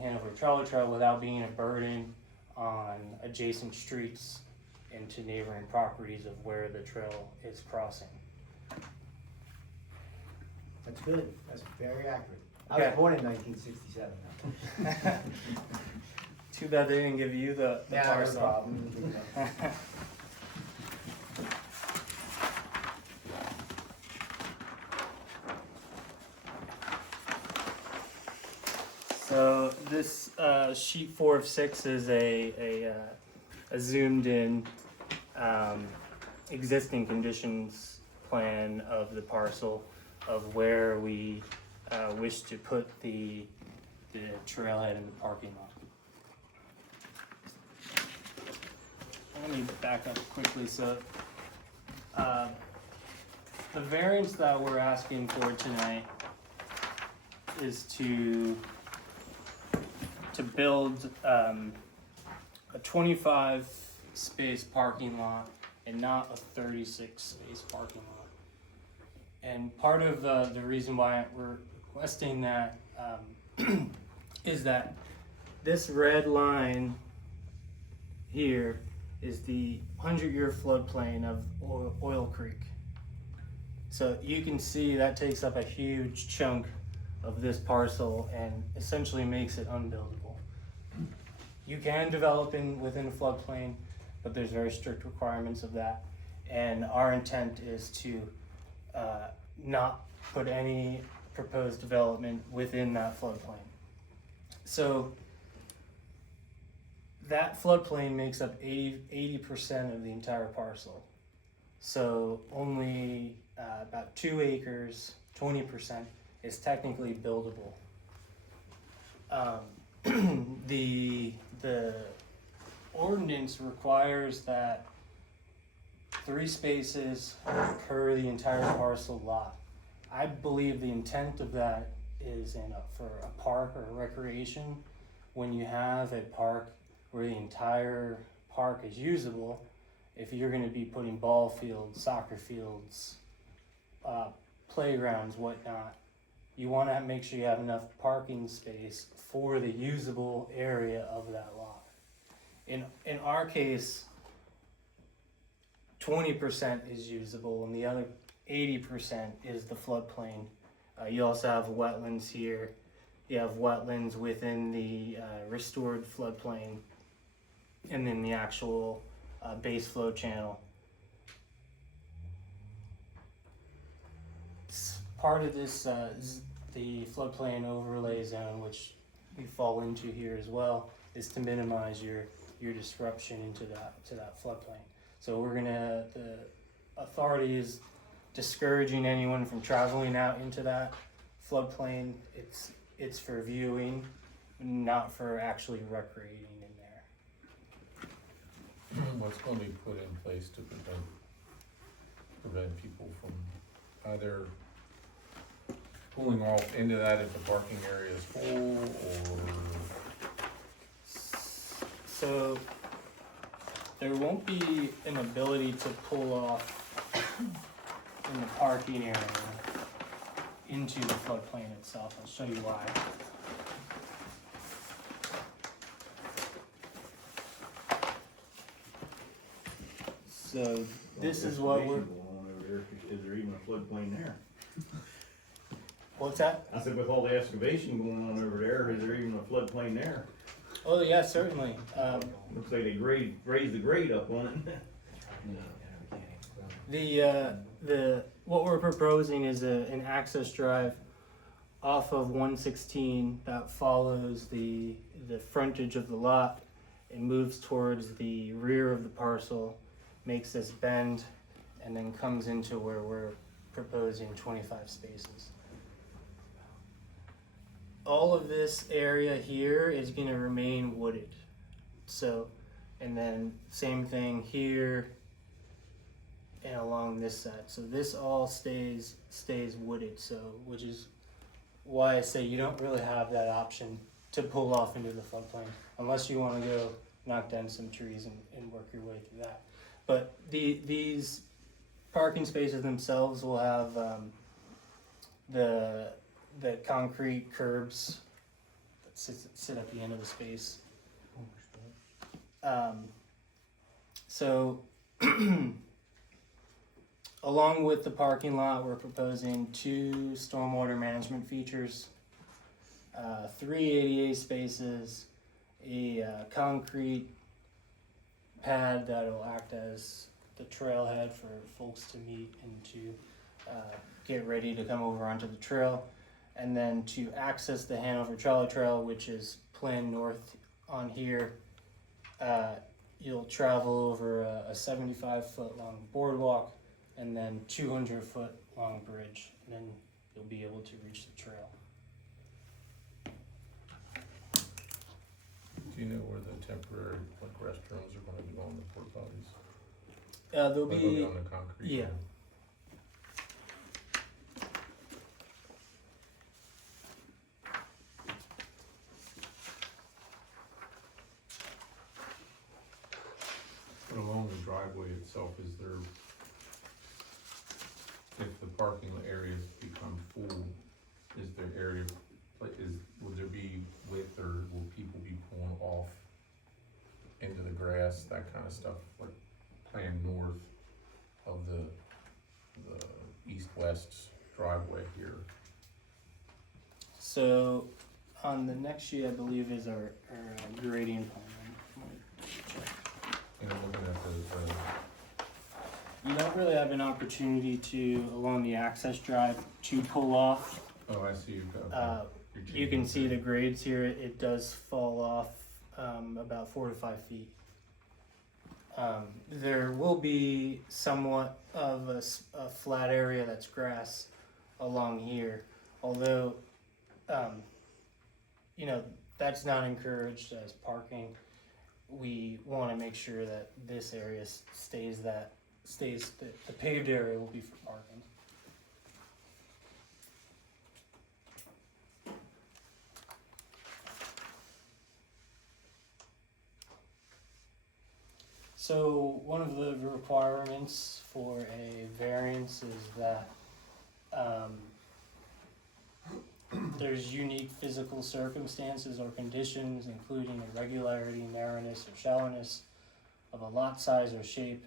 Hanover Trolley Trail without being a burden on adjacent streets and to neighboring properties of where the trail is crossing. That's good. That's very accurate. I Okay. was born in 1967. Too bad they didn't give you the Yeah, no parcel. problem. So this sheet 4 of 6 is a zoomed in existing conditions plan of the parcel of where we wish to put the trailhead in the parking lot. Let me back up quickly. So the variance that we're asking for tonight is to build a 25 space parking lot and not a 36 space parking lot. And part of the reason why we're requesting that is that this red line here is the 100-year floodplain of Oil Creek. So you can see that takes up a huge chunk of this parcel and essentially makes it unbuildable. You can develop within a floodplain, but there's very strict requirements of that. And our intent is to not put any proposed development within that floodplain. So that floodplain makes up 80% of the entire parcel. So only about 2 acres, 20%, is technically buildable. The ordinance requires that 3 spaces occur the entire parcel lot. I believe the intent of that is for a park or a recreation. When you have a park where the entire park is usable, if you're going to be putting ball fields, soccer fields, playgrounds, whatnot, you want to make sure you have enough parking space for the usable area of that lot. In our case, 20% is usable and the other 80% is the floodplain. You also have wetlands here. You have wetlands within the restored floodplain and then the actual base flow channel. Part of this is the floodplain overlay zone, which we fall into here as well, is to minimize your disruption into that floodplain. So the authority is discouraging anyone from traveling out into that floodplain. It's for viewing, not for actually recreating in there. What's gonna be put in place to prevent people from either pulling off into that if the parking area is full, or? So there won't be an ability to pull off in the parking area into the floodplain itself. I'll show you why. So this is what we're, Going on over there. Is there even a floodplain there? what's that? I said, with all the excavation going on over there, is there even a floodplain there? Oh yeah, certainly. Looks like they raised the grade up on it. The what we're proposing is an access drive off of 116 that follows the frontage of the lot and moves towards the rear of the parcel, makes this bend, and then comes into where we're proposing 25 spaces. All of this area here is going to remain wooded. So, and then same thing here and along this side. So this all stays wooded. So, which is why I say you don't really have that option to pull off into the floodplain unless you want to go knock down some trees and work your way through that. But these parking spaces themselves will have the concrete curbs that sit at the end of the space. So along with the parking lot, we're proposing 2 stormwater management features, 3 ADA spaces, a concrete pad that'll act as the trailhead for folks to meet and to get ready to come over onto the trail, And then to access the Hanover Trolley Trail, which is planned north on here, you'll travel over a 75-foot long boardwalk and then 200-foot long bridge, and then you'll be able to reach the trail. Do you know where the temporary, like, restrooms are gonna go on the porta potties? There'll Like, be, on the concrete? yeah. But along the driveway itself, is there, if the parking areas become full, is there area, like, will there be width, or will people be pulling off into the grass, that kind of stuff, like planned north of the east-west driveway here? So on the next sheet, I believe, is our gradient plan. You know, looking at You don't really have an opportunity to, along the access drive, to pull off. oh, I see, you've got. you're You can changing see the it. grades here, it does fall off about 4 to 5 feet. There will be somewhat of a flat area that's grass along here, although, you know, that's not encouraged as parking. We want to make sure that this area the paved area will be for parking. So one of the requirements for a variance is that there's unique physical circumstances or conditions, including irregularity, narrowness, or shallowness of a lot size or shape,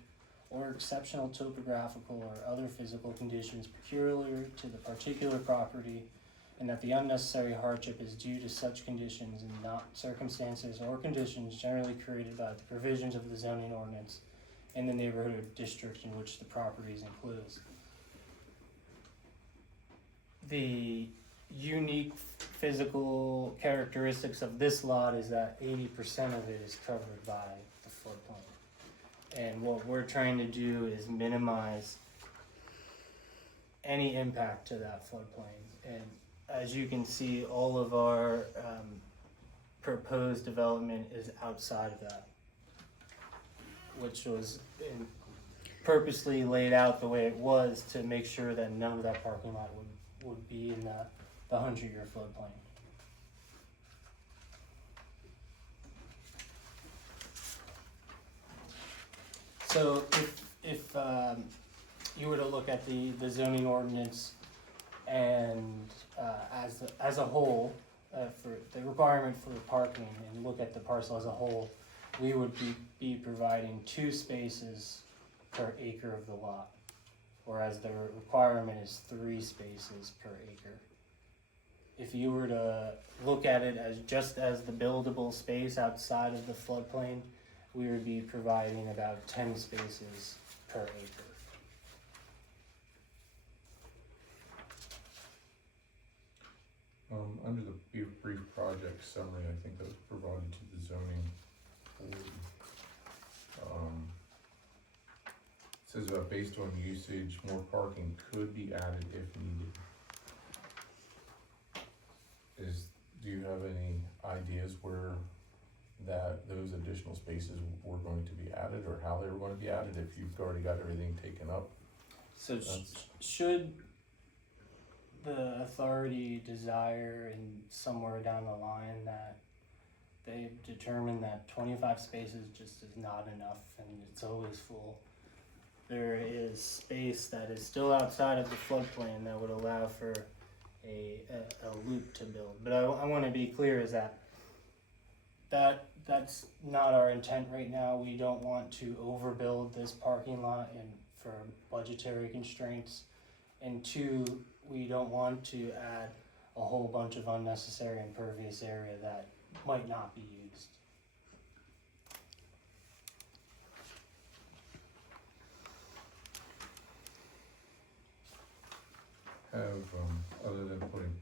or exceptional topographical or other physical conditions peculiar to the particular property, and that the unnecessary hardship is due to such conditions and not circumstances or conditions generally created by the provisions of the zoning ordinance in the neighborhood or district in which the property is enclosed. The unique physical characteristics of this lot is that 80% of it is covered by the floodplain. And what we're trying to do is minimize any impact to that floodplain. And as you can see, all of our proposed development is outside of that, which was purposely laid out the way it was to make sure that none of that parking lot would be in the 100-year floodplain. So if you were to look at the zoning ordinance and as a whole, for the requirement for parking, and look at the parcel as a whole, we would be providing 2 spaces per acre of the lot, whereas the requirement is 3 spaces per acre. If you were to look at it as just as the buildable space outside of the floodplain, we would be providing about 10 spaces per acre. Under the brief project summary, I think that was provided to the zoning board. It says based on usage, more parking could be added if needed. Do you have any ideas where those additional spaces were going to be added, or how they were going to be added, if you've already got everything taken up? So should the authority desire in somewhere down the line that they determine that 25 spaces just is not enough and it's always full, there is space that is still outside of the floodplain that would allow for a loop to build. But I want to be clear is that's not our intent right now. We don't want to overbuild this parking lot and for budgetary constraints. And 2, we don't want to add a whole bunch of unnecessary impervious area that might not be used. Have, other than putting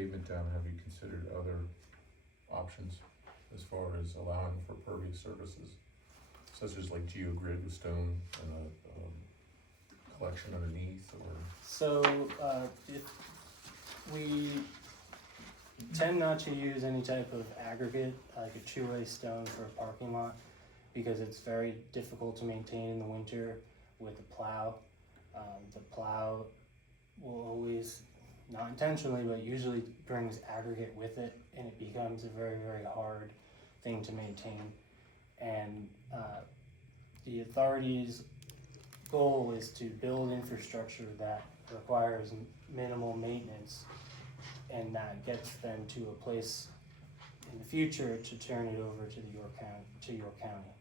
pavement down, have you considered other options as far as allowing for pervious surfaces? Such as like geogrid with stone and a collection underneath, or? So, we tend not to use any type of aggregate, like a two-way stone for a parking lot, because it's very difficult to maintain in the winter with the plow. The plow will always, not intentionally, but usually brings aggregate with it, and it becomes a very, very hard thing to maintain. And the authority's goal is to build infrastructure that requires minimal maintenance, and that gets them to a place in the future to turn it over to York County.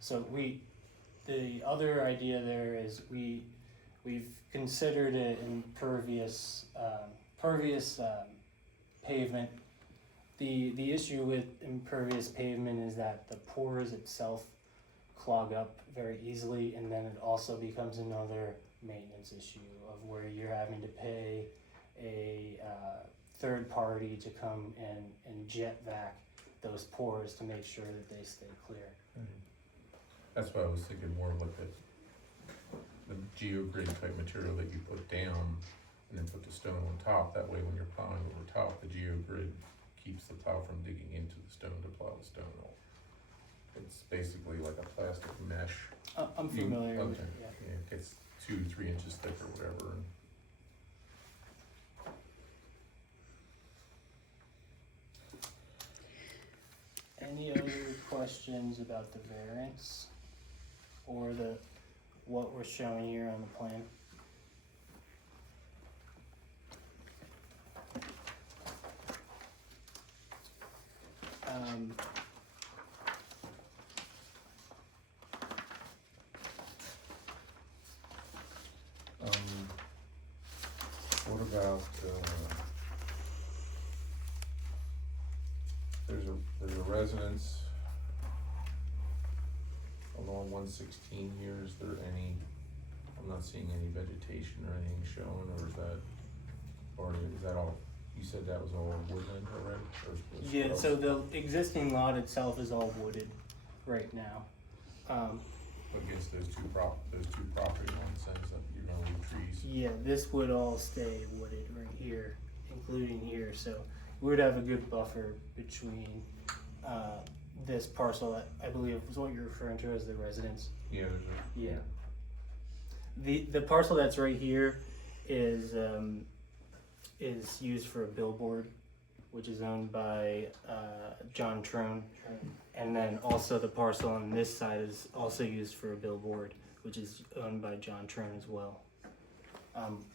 So the other idea there is we've considered an impervious pavement. The issue with impervious pavement is that the pores itself clog up very easily, and then it also becomes another maintenance issue of where you're having to pay a third party to come and jet vac those pores to make sure that they stay clear. That's why I was thinking more of like the geogrid type material that you put down and then put the stone on top. That way when you're plowing over top, the geogrid keeps the plow from digging into the stone to plow the stone off. It's basically like a plastic mesh. I'm familiar with Okay. it, yeah. Yeah, it gets 2-3 inches thick or whatever. Any other questions about the variance or what we're showing here on the plan? What about, there's a residence along 116 here. Is there any, I'm not seeing any vegetation or anything shown, or is that all, you said that was all woodland already? Or was Yeah, so the existing lot itself is all wooded right now. Against those two property lines, sense that you're gonna leave trees? Yeah, this would all stay wooded right here, including here, so we would have a good buffer between this parcel that I believe is what you're referring to as the residence. Yeah, there's a. Yeah. The parcel that's right here is used for a billboard, which is owned by John Trone. And then also the parcel on this side is also used for a billboard, which is owned by John Trone as well.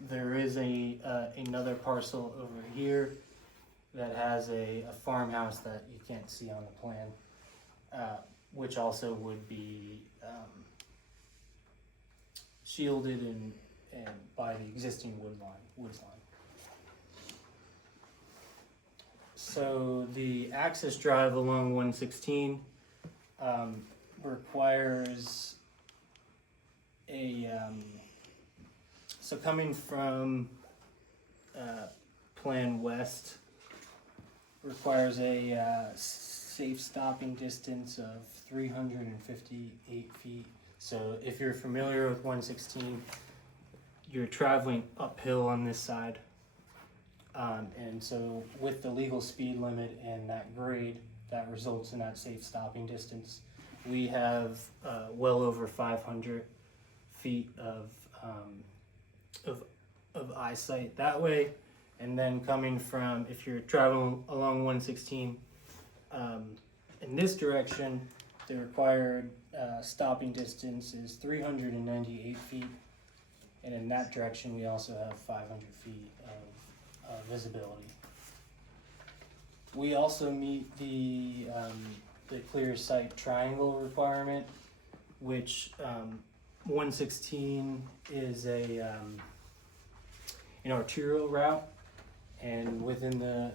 There is another parcel over here that has a farmhouse that you can't see on the plan, which also would be shielded and by the existing woods line. So the access drive along 116 requires so coming from Plan West requires a safe stopping distance of 358 feet. So if you're familiar with 116, you're traveling uphill on this side. And so with the legal speed limit and that grade, that results in that safe stopping distance. We have well over 500 feet of eyesight that way. And then coming from, if you're traveling along 116 in this direction, the required stopping distance is 398 feet. And in that direction, we also have 500 feet of visibility. We also meet the clear sight triangle requirement, which 116 is an arterial route, and within the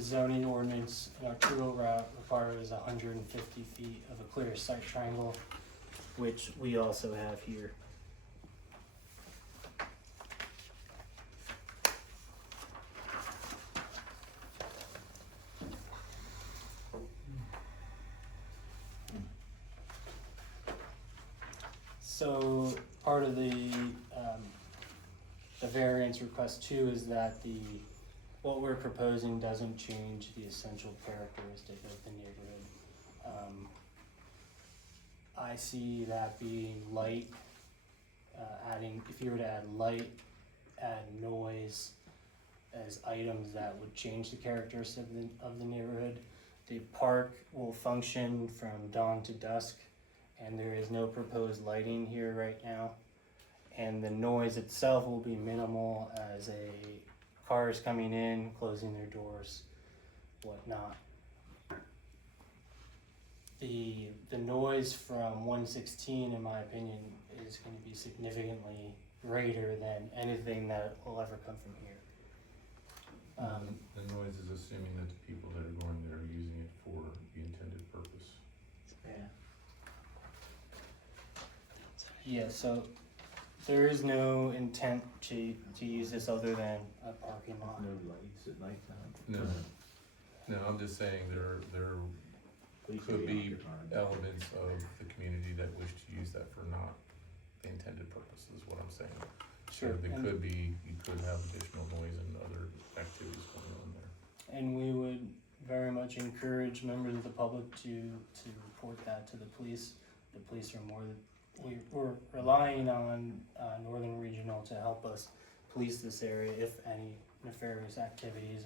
zoning ordinance, an arterial route requires 150 feet of a clear sight triangle, which we also have here. So part of the variance request too is that what we're proposing doesn't change the essential characteristic of the neighborhood. I see that being light, if you were to add light, add noise as items that would change the characteristics of the neighborhood. The park will function from dawn to dusk, and there is no proposed lighting here right now. And the noise itself will be minimal as cars coming in, closing their doors, whatnot. The noise from 116, in my opinion, is going to be significantly greater than anything that will ever come from here. The noise is assuming that the people that are going there are using it for the intended purpose. Yeah. Yeah, so there is no intent to use this other than a parking lot. No lights at nighttime. No, I'm just saying there Police could will be occupied. elements of the community that wish to use that for not the intended purpose, is what I'm saying. So Sure. there And- could be, you could have additional noise and other activities going on there. And we would very much encourage members of the public to report that to the police. The police are we're relying on Northern Regional to help us police this area if any nefarious activity is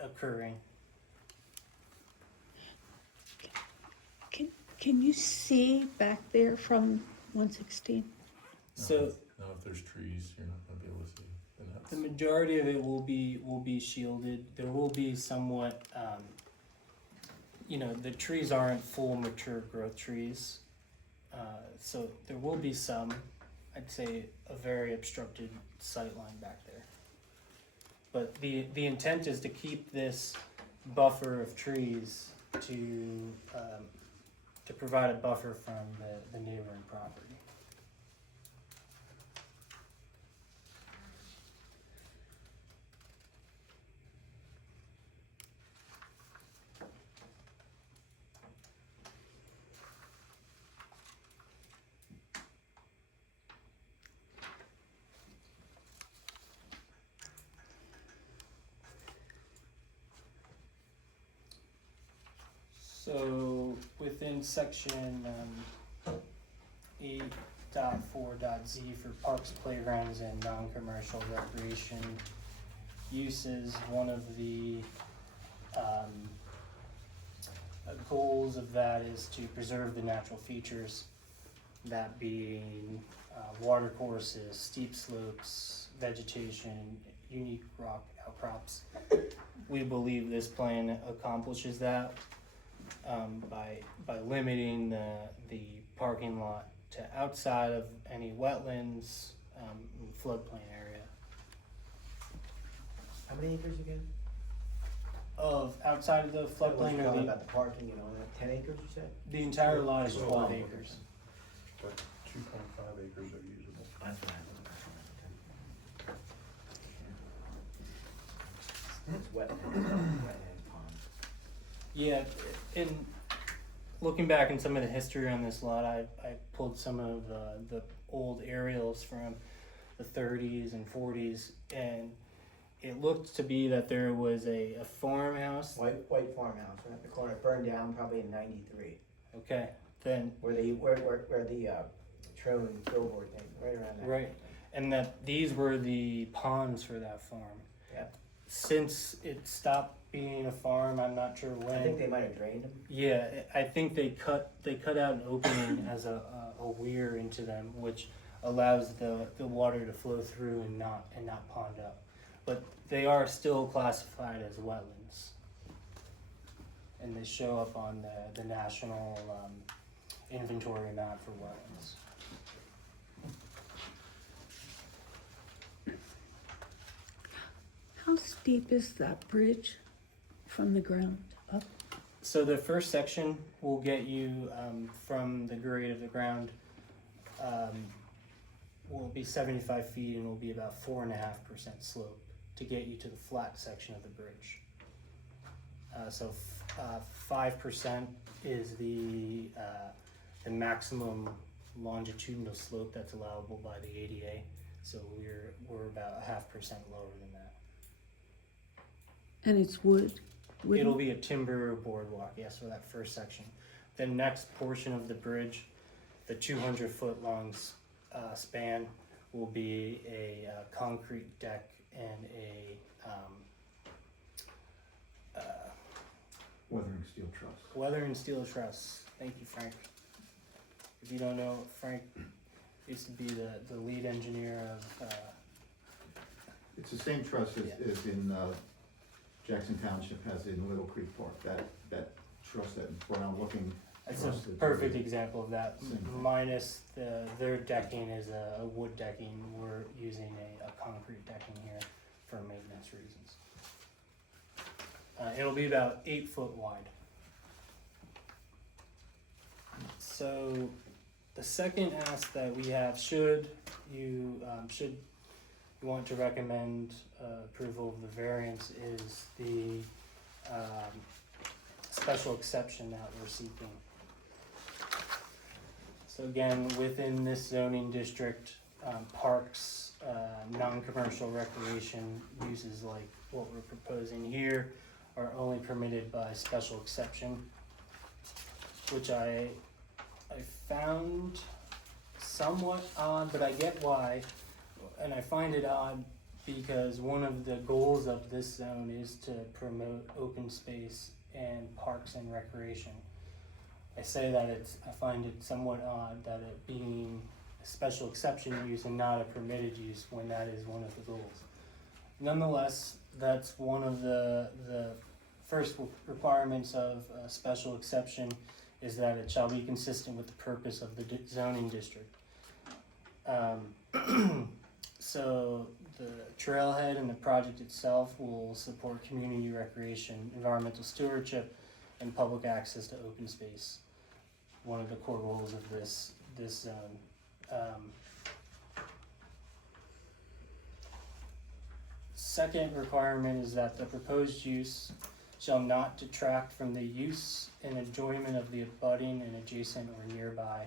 occurring. Can you see back there from 116? So Now, if there's trees, you're not gonna be able to see, and that's. the majority of it will be shielded. There will be somewhat, the trees aren't full mature growth trees. So there will be some, I'd say, a very obstructed sight line back there. But the intent is to keep this buffer of trees to provide a buffer from the neighboring property. So within section 8.4.z for parks, playgrounds, and non-commercial recreation uses, one of the goals of that is to preserve the natural features, that being water courses, steep slopes, vegetation, unique rock outcrops. We believe this plan accomplishes that by limiting the parking lot to outside of any wetlands, floodplain area. How many acres again? Of outside of the floodplain Talking or about the parking, 10 acres you said? the entire lot is 12 acres. But 2.5 acres are usable. That's what I thought. It's wetlands, ponds. Yeah, in looking back in some of the history on this lot, I pulled some of the old aerials from the 30s and 40s, and it looked to be that there was a farmhouse. White farmhouse, right at the corner, burned down probably in '93. Okay, then Where the Trone billboard thing, right around there. right, and that these were the ponds for that farm. Yeah. Since it stopped being a farm, I'm not sure when. I think they might have drained them. Yeah, I think they cut out an opening as a weir into them, which allows the water to flow through and not pond up. But they are still classified as wetlands, and they show up on the national inventory map for wetlands. How steep is that bridge from the ground up? So the first section will get you from the grade of the ground will be 75 feet and will be about 4.5% slope to get you to the flat section of the bridge. So 5% is the maximum longitudinal slope that's allowable by the ADA. So we're about 0.5% lower than that. And it's wood? wooden? It'll be a timber boardwalk, yes, for that first section. The next portion of the bridge, the 200-foot long span, will be a concrete deck and a Weathering steel truss. weather and steel truss. Thank you, Frank. If you don't know, Frank used to be the lead engineer of, It's the same truss Yeah. as in, Jackson Township has in Little Creek Park, that truss that, when I'm looking. that's a truss that- perfect example of that. Same thing. Minus their decking is a wood decking. We're using a concrete decking here for maintenance reasons. It'll be about 8 foot wide. So the second ask that we have, should you want to recommend approval of the variance, is the special exception that we're seeking. So again, within this zoning district, parks, non-commercial recreation uses like what we're proposing here are only permitted by special exception, which I found somewhat odd, but I get why. And I find it odd because one of the goals of this zone is to promote open space and parks and recreation. I say that I find it somewhat odd that it being a special exception use and not a permitted use when that is one of the goals. Nonetheless, that's one of the first requirements of a special exception, is that it shall be consistent with the purpose of the zoning district. So the trailhead and the project itself will support community recreation, environmental stewardship, and public access to open space. One of the core goals of this zone. Second requirement is that the proposed use shall not detract from the use and enjoyment of the abutting and adjacent or nearby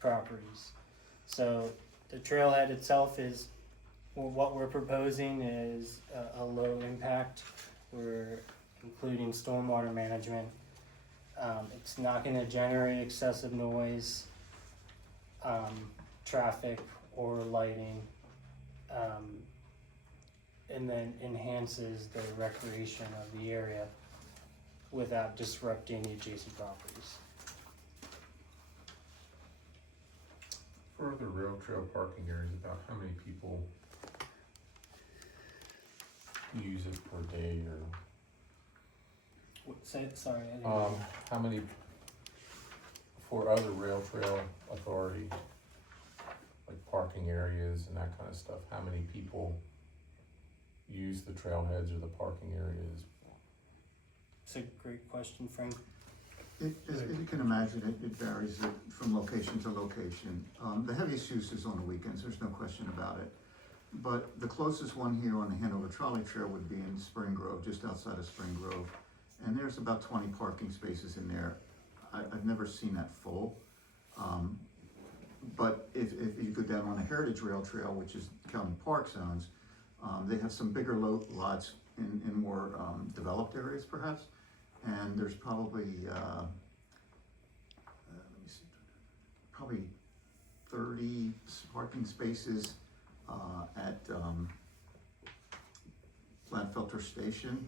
properties. So the trailhead itself is, well, what we're proposing is a low impact. We're including stormwater management. It's not gonna generate excessive noise, traffic or lighting, and then enhances the recreation of the area without disrupting the adjacent properties. For the rail trail parking areas, about how many people use it per day, Sorry, I didn't. or, how many, for other rail trail authority, like parking areas and that kind of stuff, how many people use the trailheads or the parking areas? It's a great question, Frank. As you can imagine, it varies from location to location. The heaviest use is on the weekends, there's no question about it. But the closest one here on the Hanover Trolley Trail would be in Spring Grove, just outside of Spring Grove. And there's about 20 parking spaces in there. I've never seen that full. But if you go down on the Heritage Rail Trail, which is county park zones, they have some bigger lots in more developed areas perhaps. And there's probably, let me see, probably 30 parking spaces at Gladfelter Station.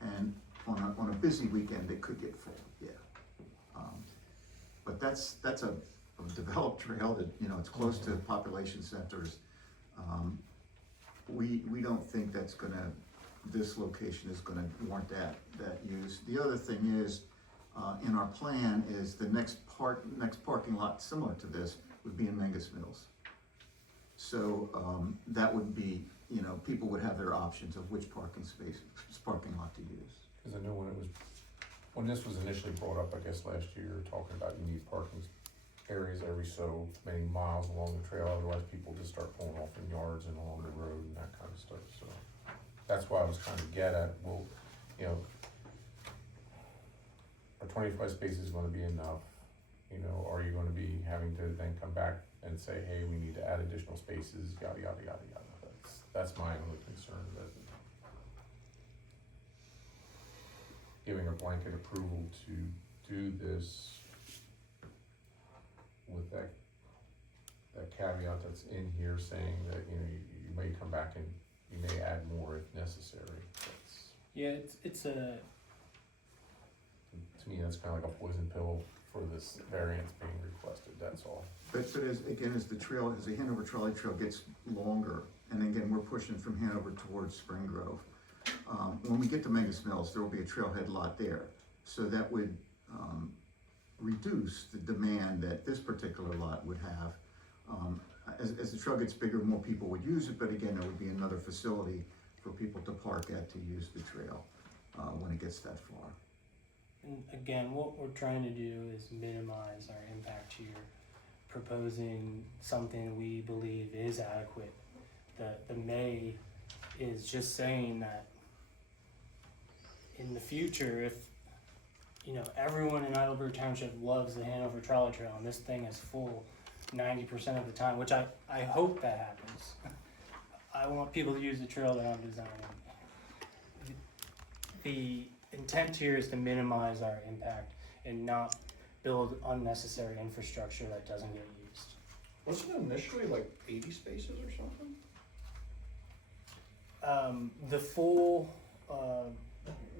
And on a busy weekend, it could get full, yeah. But that's a developed trail that, you know, it's close to population centers. We don't think that's gonna, this location is gonna warrant that use. The other thing is, in our plan is the next parking lot similar to this would be in Mengus Mills. So, that would be, you know, people would have their options of which parking lot to use. Cause I know when this was initially brought up, I guess last year, talking about you need parking areas every so many miles along the trail, otherwise people just start pulling off in yards and along the road and that kind of stuff, so. That's why I was trying to get at, well, you know, our 25 spaces is gonna be enough, you know, are you gonna be having to then come back and say, hey, we need to add additional spaces, yada, yada, yada, yada. That's my only concern, that giving a blanket approval to do this with that caveat that's in here saying that, you know, you may come back and you may add more if necessary. That's, Yeah, it's a, to me, that's kinda like a poison pill for this variance being requested, that's all. But as the trail, as the Hanover Trolley Trail gets longer, and again, we're pushing from Hanover towards Spring Grove. When we get to Mangus Mills, there will be a trailhead lot there, so that would, reduce the demand that this particular lot would have. As the trail gets bigger, more people would use it, but again, there would be another facility for people to park at to use the trail, when it gets that far. and again, what we're trying to do is minimize our impact here, proposing something we believe is adequate. The may is just saying that in the future, if, you know, everyone in Heidelberg Township loves the Hanover Trolley Trail and this thing is full 90% of the time, which I hope that happens. I want people to use the trail that I'm designing. The intent here is to minimize our impact and not build unnecessary infrastructure that doesn't get used. Wasn't it initially like 80 spaces or something? The full,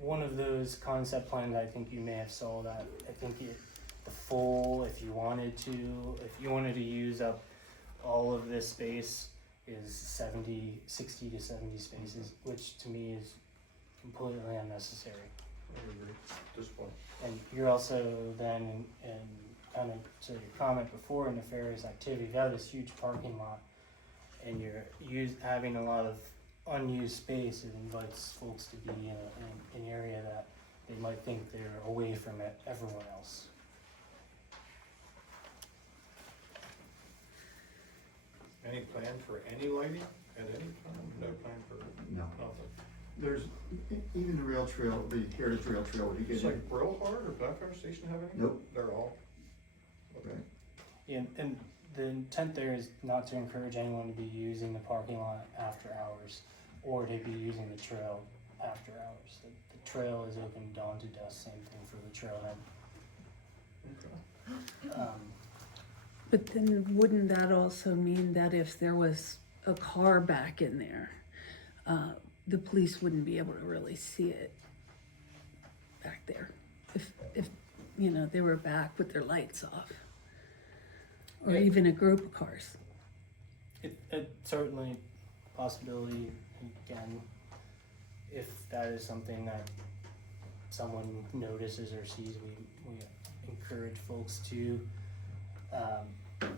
one of those concept plans, I think you may have saw that. I think the full, if you wanted to use up all of this space, is 60 to 70 spaces, which to me is completely unnecessary. I agree, at this point. And you're also then, and kind of to your comment before, in nefarious activity, you have this huge parking lot, and you're having a lot of unused space. It invites folks to be in an area that they might think they're away from everyone else. Any plan for any lighting at any time? No plan for No. nothing? There's, even the rail trail, the Heritage Rail Trail, would you It's get like Brillhart or Blackfire Station have any? Nope. They're all? Okay. Yeah, and the intent there is not to encourage anyone to be using the parking lot after hours, or to be using the trail after hours. The trail is open dawn to dusk, same thing for the trailhead. Okay. But then wouldn't that also mean that if there was a car back in there, the police wouldn't be able to really see it back there? If you know, they were back with their lights off, or Yeah. even a group of cars. It certainly possibility, again, if that is something that someone notices or sees, we encourage folks to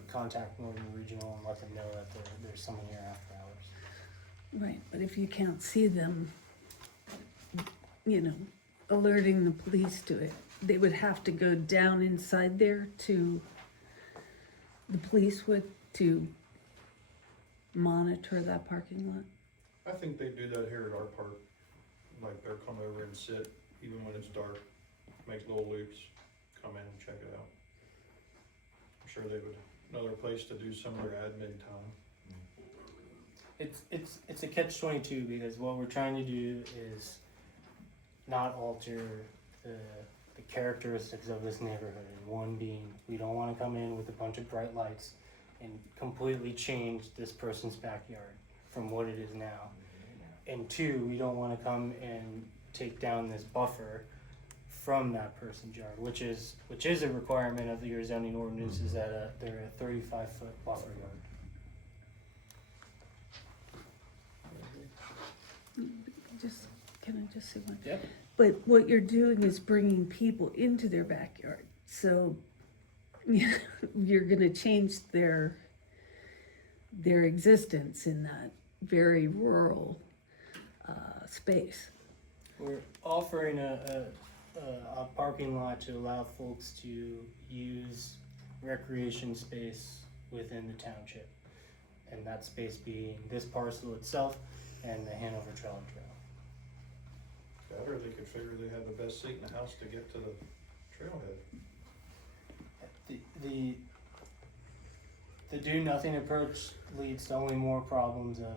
contact Northern Regional and let them know that there's someone here after hours. Right, but if you can't see them, you know, alerting the police to it, they would have to go down inside there to, the police would, to monitor that parking lot? I think they do that here at our park. Like they'll come over and sit, even when it's dark, make little loops, come in and check it out. I'm sure they would, another place to do some of their admin time. It's a catch-22, because what we're trying to do is not alter the characteristics of this neighborhood. And one being, we don't want to come in with a bunch of bright lights and completely change this person's backyard from what it is now. And two, we don't want to come and take down this buffer from that person's yard, which is a requirement of your zoning ordinance, is that they're a 35-foot buffer yard. Can I just say one? Yep. But what you're doing is bringing people into their backyard, so you're gonna change their existence in that very rural space. We're offering a parking lot to allow folks to use recreation space within the township. And that space being this parcel itself and the Hanover Trolley Trail. Better, they could figure they had the best seat in the house to get to the trailhead. the do nothing approach leads to only more problems of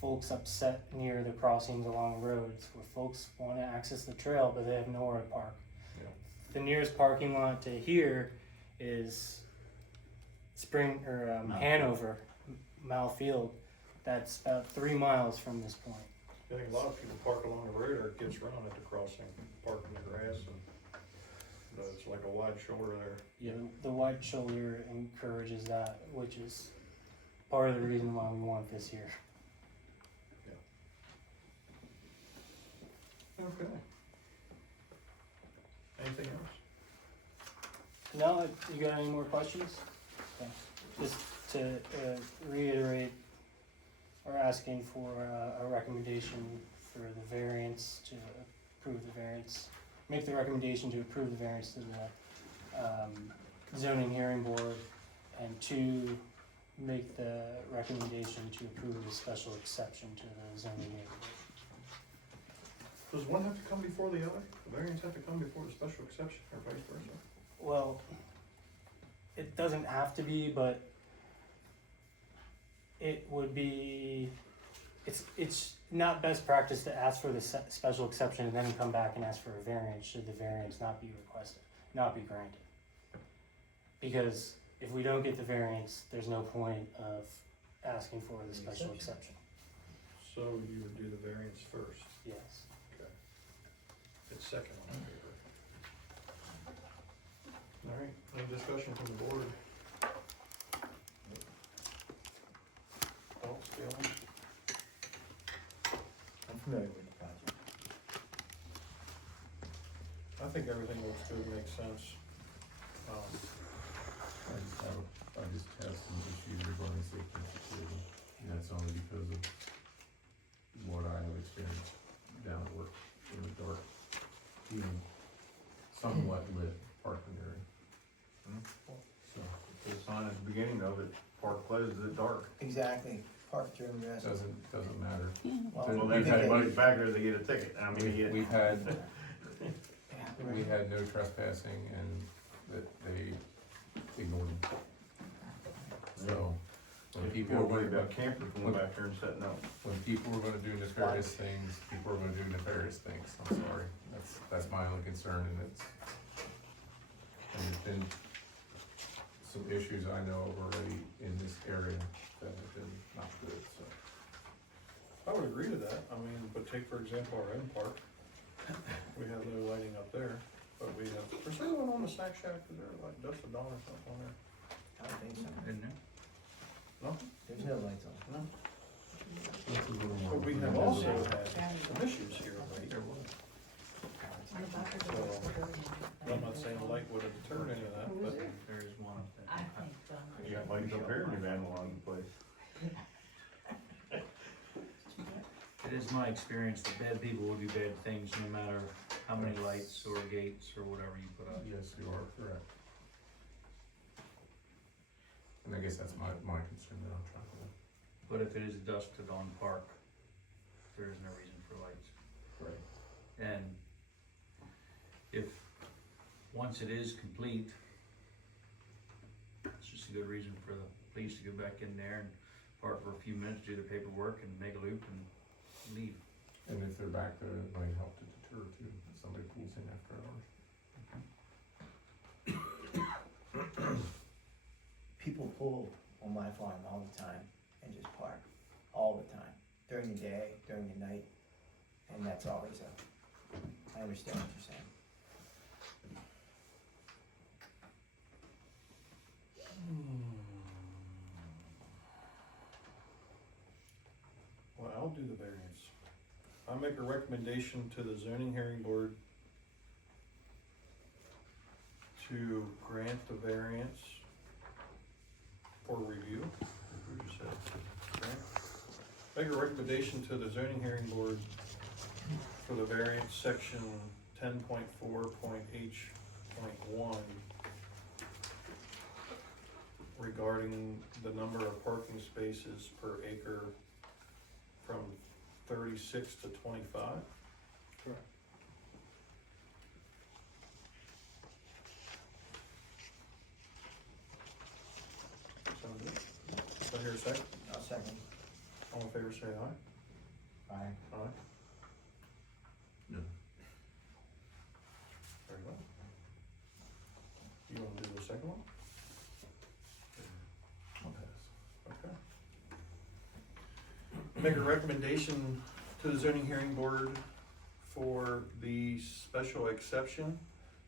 folks upset near the crossings along roads where folks wanna access the trail, but they have nowhere to park. Yeah. The nearest parking lot to here is Hanover, Mile Field. That's about 3 miles from this point. I think a lot of people park along the road or it gets run at the crossing, park in the grass and it's like a wide shoulder there. Yeah, the wide shoulder encourages that, which is part of the reason why we want this here. Okay. Anything else? No, you got any more questions? Okay. Just to reiterate, we're asking for a recommendation for the variance to approve the variance. Make the recommendation to approve the variance to the zoning hearing board, and to make the recommendation to approve the special exception to the zoning hearing board. Does one have to come before the other? The variance have to come before the special exception or vice versa? Well, it doesn't have to be, but it would be, it's not best practice to ask for the special exception and then come back and ask for a variance should the variance not be requested, not be granted. Because if we don't get the variance, there's no point of asking for the special exception. So you would do the variance first? Yes. Okay. It's second on the paper. All right, any discussion from the board? Thoughts, feelings? I'm familiar with the project. I think everything looks good, makes sense. I just have some issues regarding safety and security, and that's only because of what I have experienced down at work in the dark, even somewhat lit parking area. So, The sign at the beginning of it, park closed at dark. Exactly, park during grass. doesn't matter. Well, We've had- back there, they get a ticket, We've had, Yeah, we had no trespassing and that they ignored them. So, when people were worried about campers going back there and setting up. when people were gonna do nefarious things, people were gonna do nefarious things, I'm sorry, that's my only concern, and there's been some issues I know of already in this area that have been not good, so. I would agree to that, I mean, but take for example our own park, we have no lighting up there, but we have, there's another one on the snack shack, is there like dust of dawn or something on there? I don't think so. Isn't there? No? There's no lights on. No. It's a little more. But we have also had some issues here of late. On the back of the So, building. I'm not saying the light would have deterred any of that, but There is one up there. I think John. you got lights up here and you've analyzed the place. It is my experience that bad people will do bad things no matter how many lights or gates or whatever you put up. Yes, you are correct. And I guess that's my concern that I'm trying to. But if it is dusk to dawn park, there is no reason for lights. Right. And if, once it is complete, it's just a good reason for the police to go back in there and park for a few minutes, do their paperwork and make a loop and leave. And if they're back there, it might help to deter too, if somebody pulls in after hours. People pull on my farm all the time and just park, all the time, during the day, during the night, and that's always I understand what you're saying. Well, I'll do the variance. I make a recommendation to the zoning hearing board to grant the variance for review. What did you say? Grant? Make a recommendation to the zoning hearing board for the variance section 10.4.H.1 regarding the number of parking spaces per acre from 36 to 25. Correct. a second? I'll second. All in favor, say aye. Aye. Aye. No. Very well. You wanna do the second one? I'll pass. Okay. Make a recommendation to the zoning hearing board for the special exception,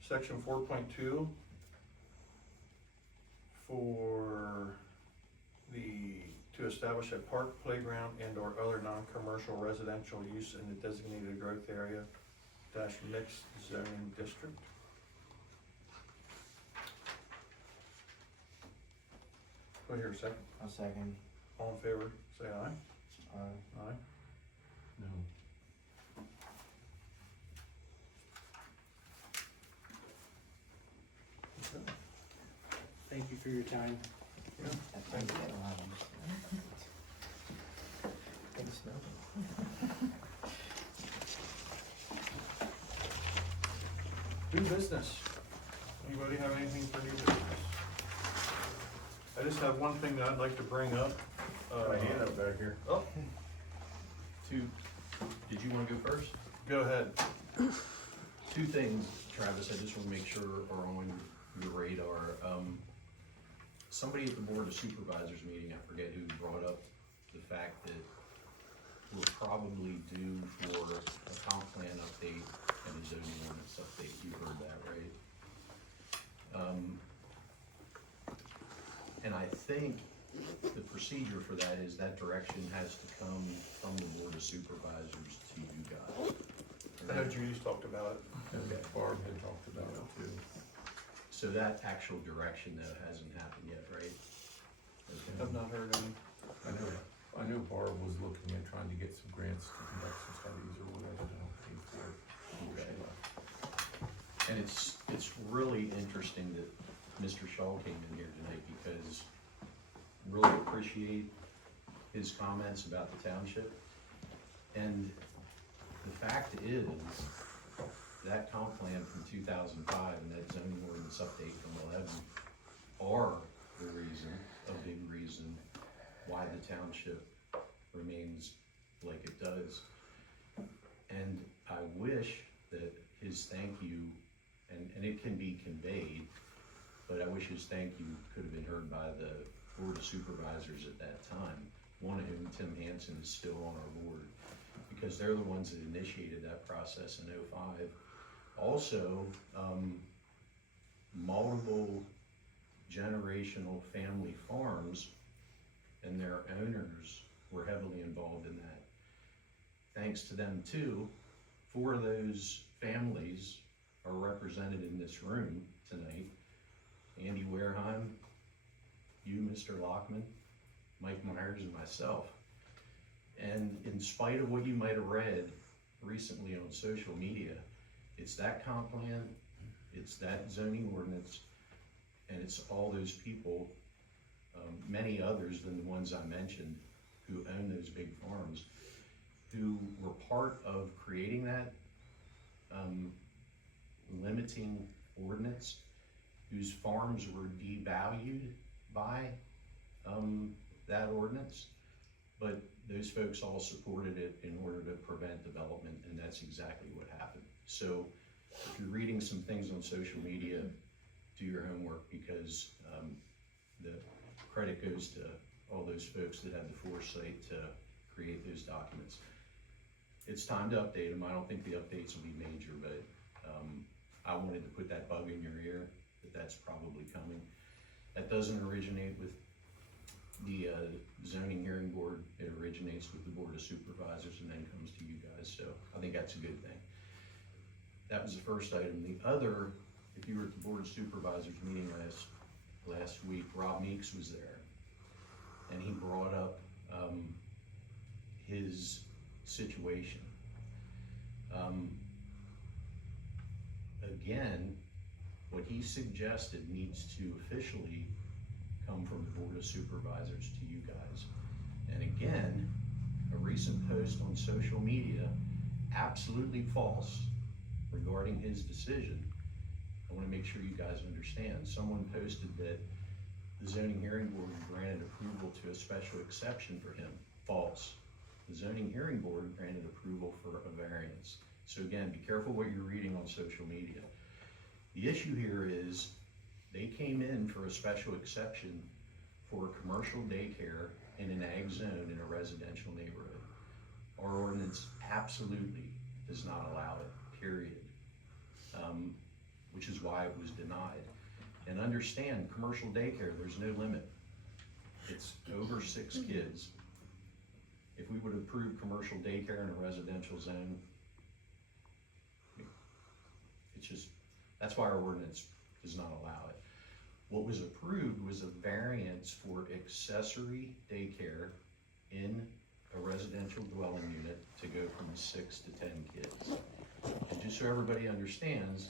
section 4.2, for to establish a park, playground, and or other non-commercial residential use in the designated growth area dash mixed zoning district. Do I hear a second? I'll second. All in favor, say aye. Aye. Aye. No. Okay. Thank you for your time. That's why you get around. Thanks, no. New business. Anybody have anything for new business? I just have one thing that I'd like to bring up. Back here. Oh, Did you wanna go first? go ahead. Two things, Travis, I just wanna make sure are on your radar. Somebody at the Board of Supervisors meeting, I forget who, brought up the fact that we're probably due for a comp plan update and a zoning ordinance update. You heard that, right? And I think the procedure for that is that direction has to come from the Board of Supervisors to you guys. I know Judy's talked about it. And Barb had talked about it too. So that actual direction though hasn't happened yet, right? I've Okay. not heard any. I know Barb was looking at trying to get some grants to conduct some studies or whatever to help pay for it. Okay. And it's really interesting that Mr. Shaw came in here tonight because really appreciate his comments about the township. And the fact is, that comp plan from 2005 and that zoning ordinance update from 11 are the reason, a big reason, why the township remains like it does. And I wish that his thank you, and it can be conveyed, but I wish his thank you could have been heard by the Board of Supervisors at that time, one of whom, Tim Hansen, is still on our board, because they're the ones that initiated that process in '05. Also, multiple generational family farms and their owners were heavily involved in that. Thanks to them too, 4 of those families are represented in this room tonight. Andy Wareheim, you, Mr. Lockman, Mike Myers, and myself. And in spite of what you might have read recently on social media, it's that comp plan, it's that zoning ordinance, and it's all those people, many others than the ones I mentioned, who own those big farms, who were part of creating that limiting ordinance, whose farms were devalued by that ordinance, but those folks all supported it in order to prevent development, and that's exactly what happened. So if you're reading some things on social media, do your homework, because the credit goes to all those folks that had the foresight to create those documents. It's time to update them. I don't think the updates will be major, but I wanted to put that bug in your ear that that's probably coming. That doesn't originate with the zoning hearing board. It originates with the Board of Supervisors and then comes to you guys. So I think that's a good thing. That was the first item. The other, if you were at the Board of Supervisors meeting last week, Rob Meeks was there, and he brought up his situation. Again, what he suggested needs to officially come from the Board of Supervisors to you guys. And again, a recent post on social media, absolutely false, regarding his decision. I want to make sure you guys understand. Someone posted that the zoning hearing board granted approval to a special exception for him. False. The zoning hearing board granted approval for a variance. So again, be careful what you're reading on social media. The issue here is they came in for a special exception for a commercial daycare in an ag zone in a residential neighborhood. Our ordinance absolutely does not allow it, period. Which is why it was denied. And understand, commercial daycare, there's no limit. It's over 6 kids. If we would approve commercial daycare in a residential zone, it's just, that's why our ordinance does not allow it. What was approved was a variance for accessory daycare in a residential dwelling unit to go from 6 to 10 kids. And just so everybody understands,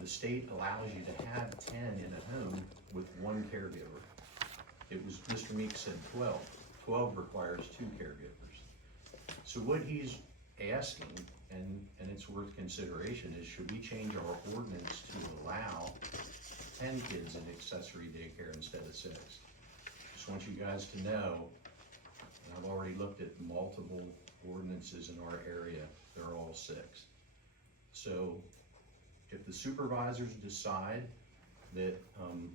the state allows you to have 10 in a home with 1 caregiver. It was, Mr. Meek said 12. 12 requires 2 caregivers. So what he's asking, and it's worth consideration, is should we change our ordinance to allow 10 kids in accessory daycare instead of 6? Just want you guys to know, and I've already looked at multiple ordinances in our area, they're all 6. So if the supervisors decide that,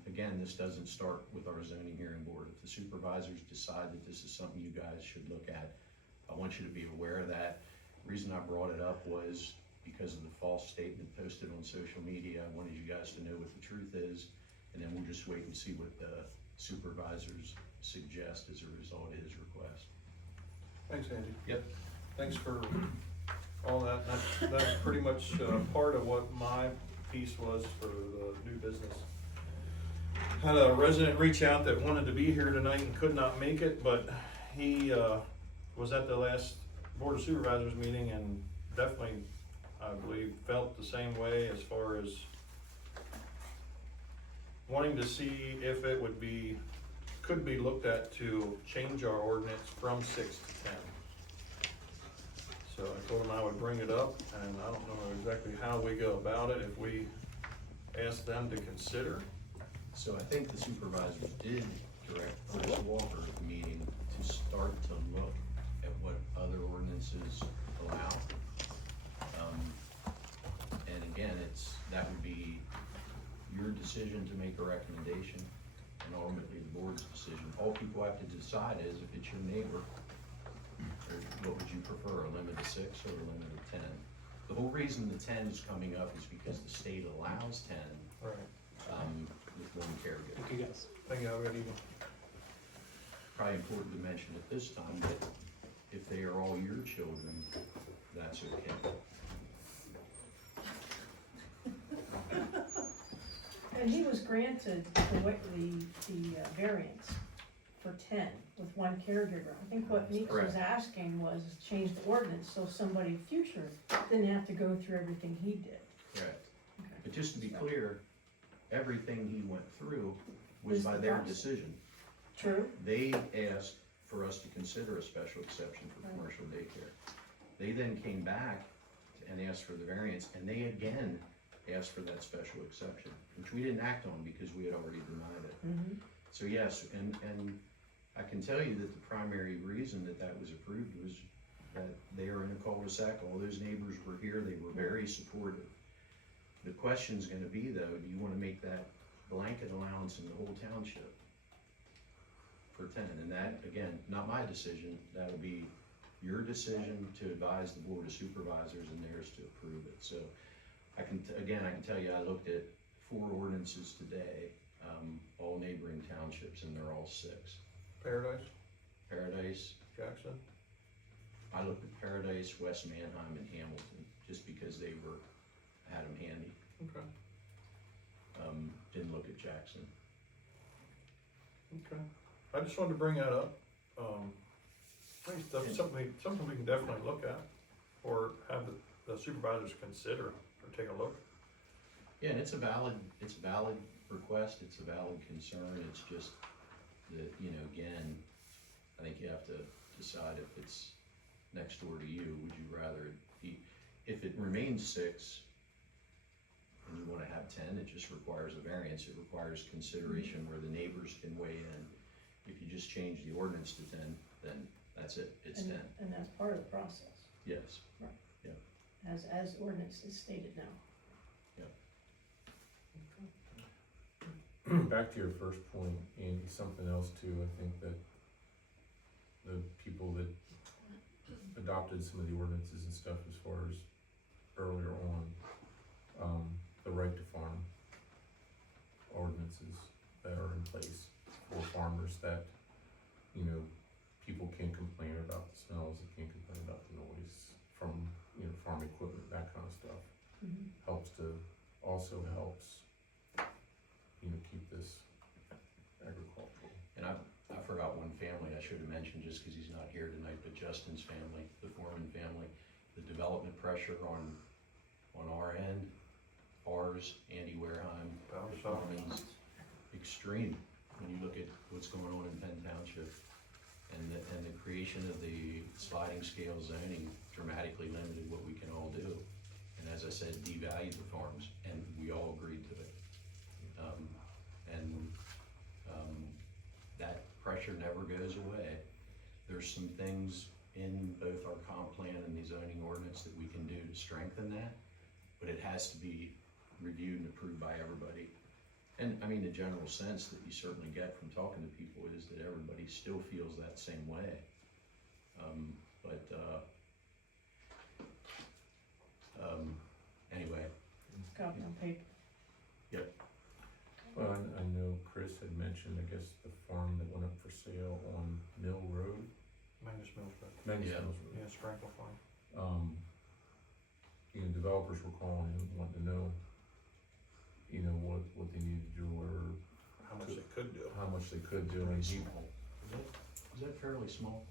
again, this doesn't start with our zoning hearing board, if the supervisors decide that this is something you guys should look at, I want you to be aware of that. The reason I brought it up was because of the false statement posted on social media. I wanted you guys to know what the truth is, and then we'll just wait and see what the supervisors suggest as a result of his request. Thanks, Andy. Yep. Thanks for all that. That's pretty much part of what my piece was for the new business. Had a resident reach out that wanted to be here tonight and could not make it, but he was at the last Board of Supervisors meeting and definitely, I believe, felt the same way as far as wanting to see if it could be looked at to change our ordinance from 6 to 10. So I told him I would bring it up, and I don't know exactly how we go about it, if we ask them to consider. So I think the supervisors did direct Chris Walker at the meeting to start to look at what other ordinances allow. And again, that would be your decision to make a recommendation, and ultimately the board's decision. All people have to decide is if it's your neighbor, or what would you prefer, a limit of 6 or a limit of 10? The whole reason the 10 is coming up is because the state allows 10 Right. with 1 caregiver. Thank you guys. Thank you, already. Probably important to mention at this time that if they are all your children, that's okay. And he was granted the variance for 10 with 1 caregiver. I think what Meeks was Correct. asking was change the ordinance so somebody future didn't have to go through everything he did. Correct. Okay. But just to be clear, everything he went through was Was by the their process. decision. True? They asked for us to consider a special exception for Right. commercial daycare. They then came back and asked for the variance, and they again asked for that special exception, which we didn't act on because we had already denied it. Mm-hmm. So yes, and I can tell you that the primary reason that that was approved was that they are in a cul-de-sac, all those neighbors were here, they were very supportive. The question's gonna be though, do you wanna make that blanket allowance in the whole township for 10? And that, again, not my decision, that'll be your decision to advise the Board of Supervisors and theirs to approve it. So I can tell you, I looked at 4 ordinances today, all neighboring townships, and they're all 6. Paradise, Paradise, Jackson. I looked at Paradise, West Manheim, and Hamilton, just because they had them handy. Okay. Didn't look at Jackson. Okay. I just wanted to bring that up. I think that's something we can definitely look at, or have the supervisors consider, or take a look. Yeah, and it's a valid request, it's a valid concern, it's just that, again, I think you have to decide if it's next door to you, would you rather it be, if it remains 6, and you wanna have 10, it just requires a variance, it requires consideration where the neighbors can weigh in. If you just change the ordinance to 10, then that's it, it's 10, And that's part of the process, yes. as ordinance is stated now. Back to your first point, and something else too, I think that the people that adopted some of the ordinances and stuff as far as earlier on, the right to farm ordinances that are in place for farmers that, you know, people can't complain about the smells, they can't complain about the noise from, you know, farm equipment, that kind of stuff. Also helps, you know, keep this agricultural. And I forgot one family I should have mentioned just because he's not here tonight, but Justin's family, the Foreman family, the development pressure on our end, ours, Andy Wareheim, the Foreman's, extreme when you look at what's going on in Penn Township. And the creation of the sliding scale zoning dramatically limited what we can all do. And as I said, devalued the farms, and we all agreed to it. That pressure never goes away. There's some things in both our comp plan and the zoning ordinance that we can do to strengthen that, but it has to be reviewed and approved by everybody. And I mean, the general sense that you certainly get from talking to people is that everybody still feels that same way. Anyway. Copy on paper. Yep. Well, I know Chris had mentioned, I guess, the farm that went up for sale on Mill Road. Magnus Mills Road. Magnus Yeah. Mills Road. Yeah, Sprinkle Farm. You know, developers were calling and wanting to know, you know, what they needed to do or How much they could do. how much they could do, and Pretty small. Is that fairly small?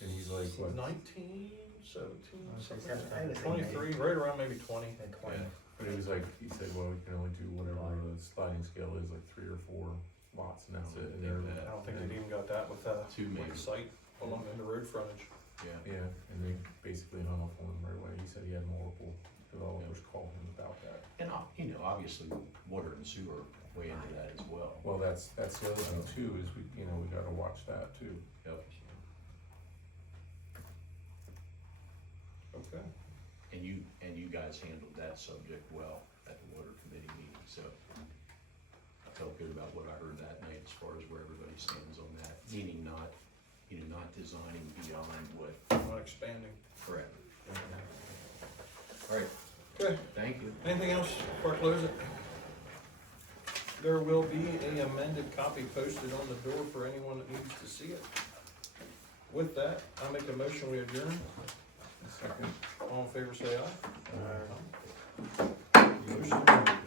and he's like, what? 19, 17, I was something gonna say, like that. 23, right around maybe 20. And 20. But it was like, he said, well, we can only do whatever the sliding scale is, like 3 or 4 lots now. That's it, And they're- yeah. I don't think they've even got that with Two maybe. like site along the road frontage. Yeah. Yeah, and they basically hung up on him right away. He said he had multiple developers call him about that. And, you know, obviously, water and sewer weigh into that as well. Well, that's the other thing too, is we gotta watch that too. Yep. Okay. And you guys handled that subject well at the water committee meeting, so I felt good about what I heard that night as far as where everybody stands on that, meaning not, you know, not designing beyond what. Not expanding. Correct. All right, Okay. thank you. Anything else before I close it? There will be an amended copy posted on the door for anyone that needs to see it. With that, I make a motion, we adjourn. Second. All in favor, say aye. Motion carried.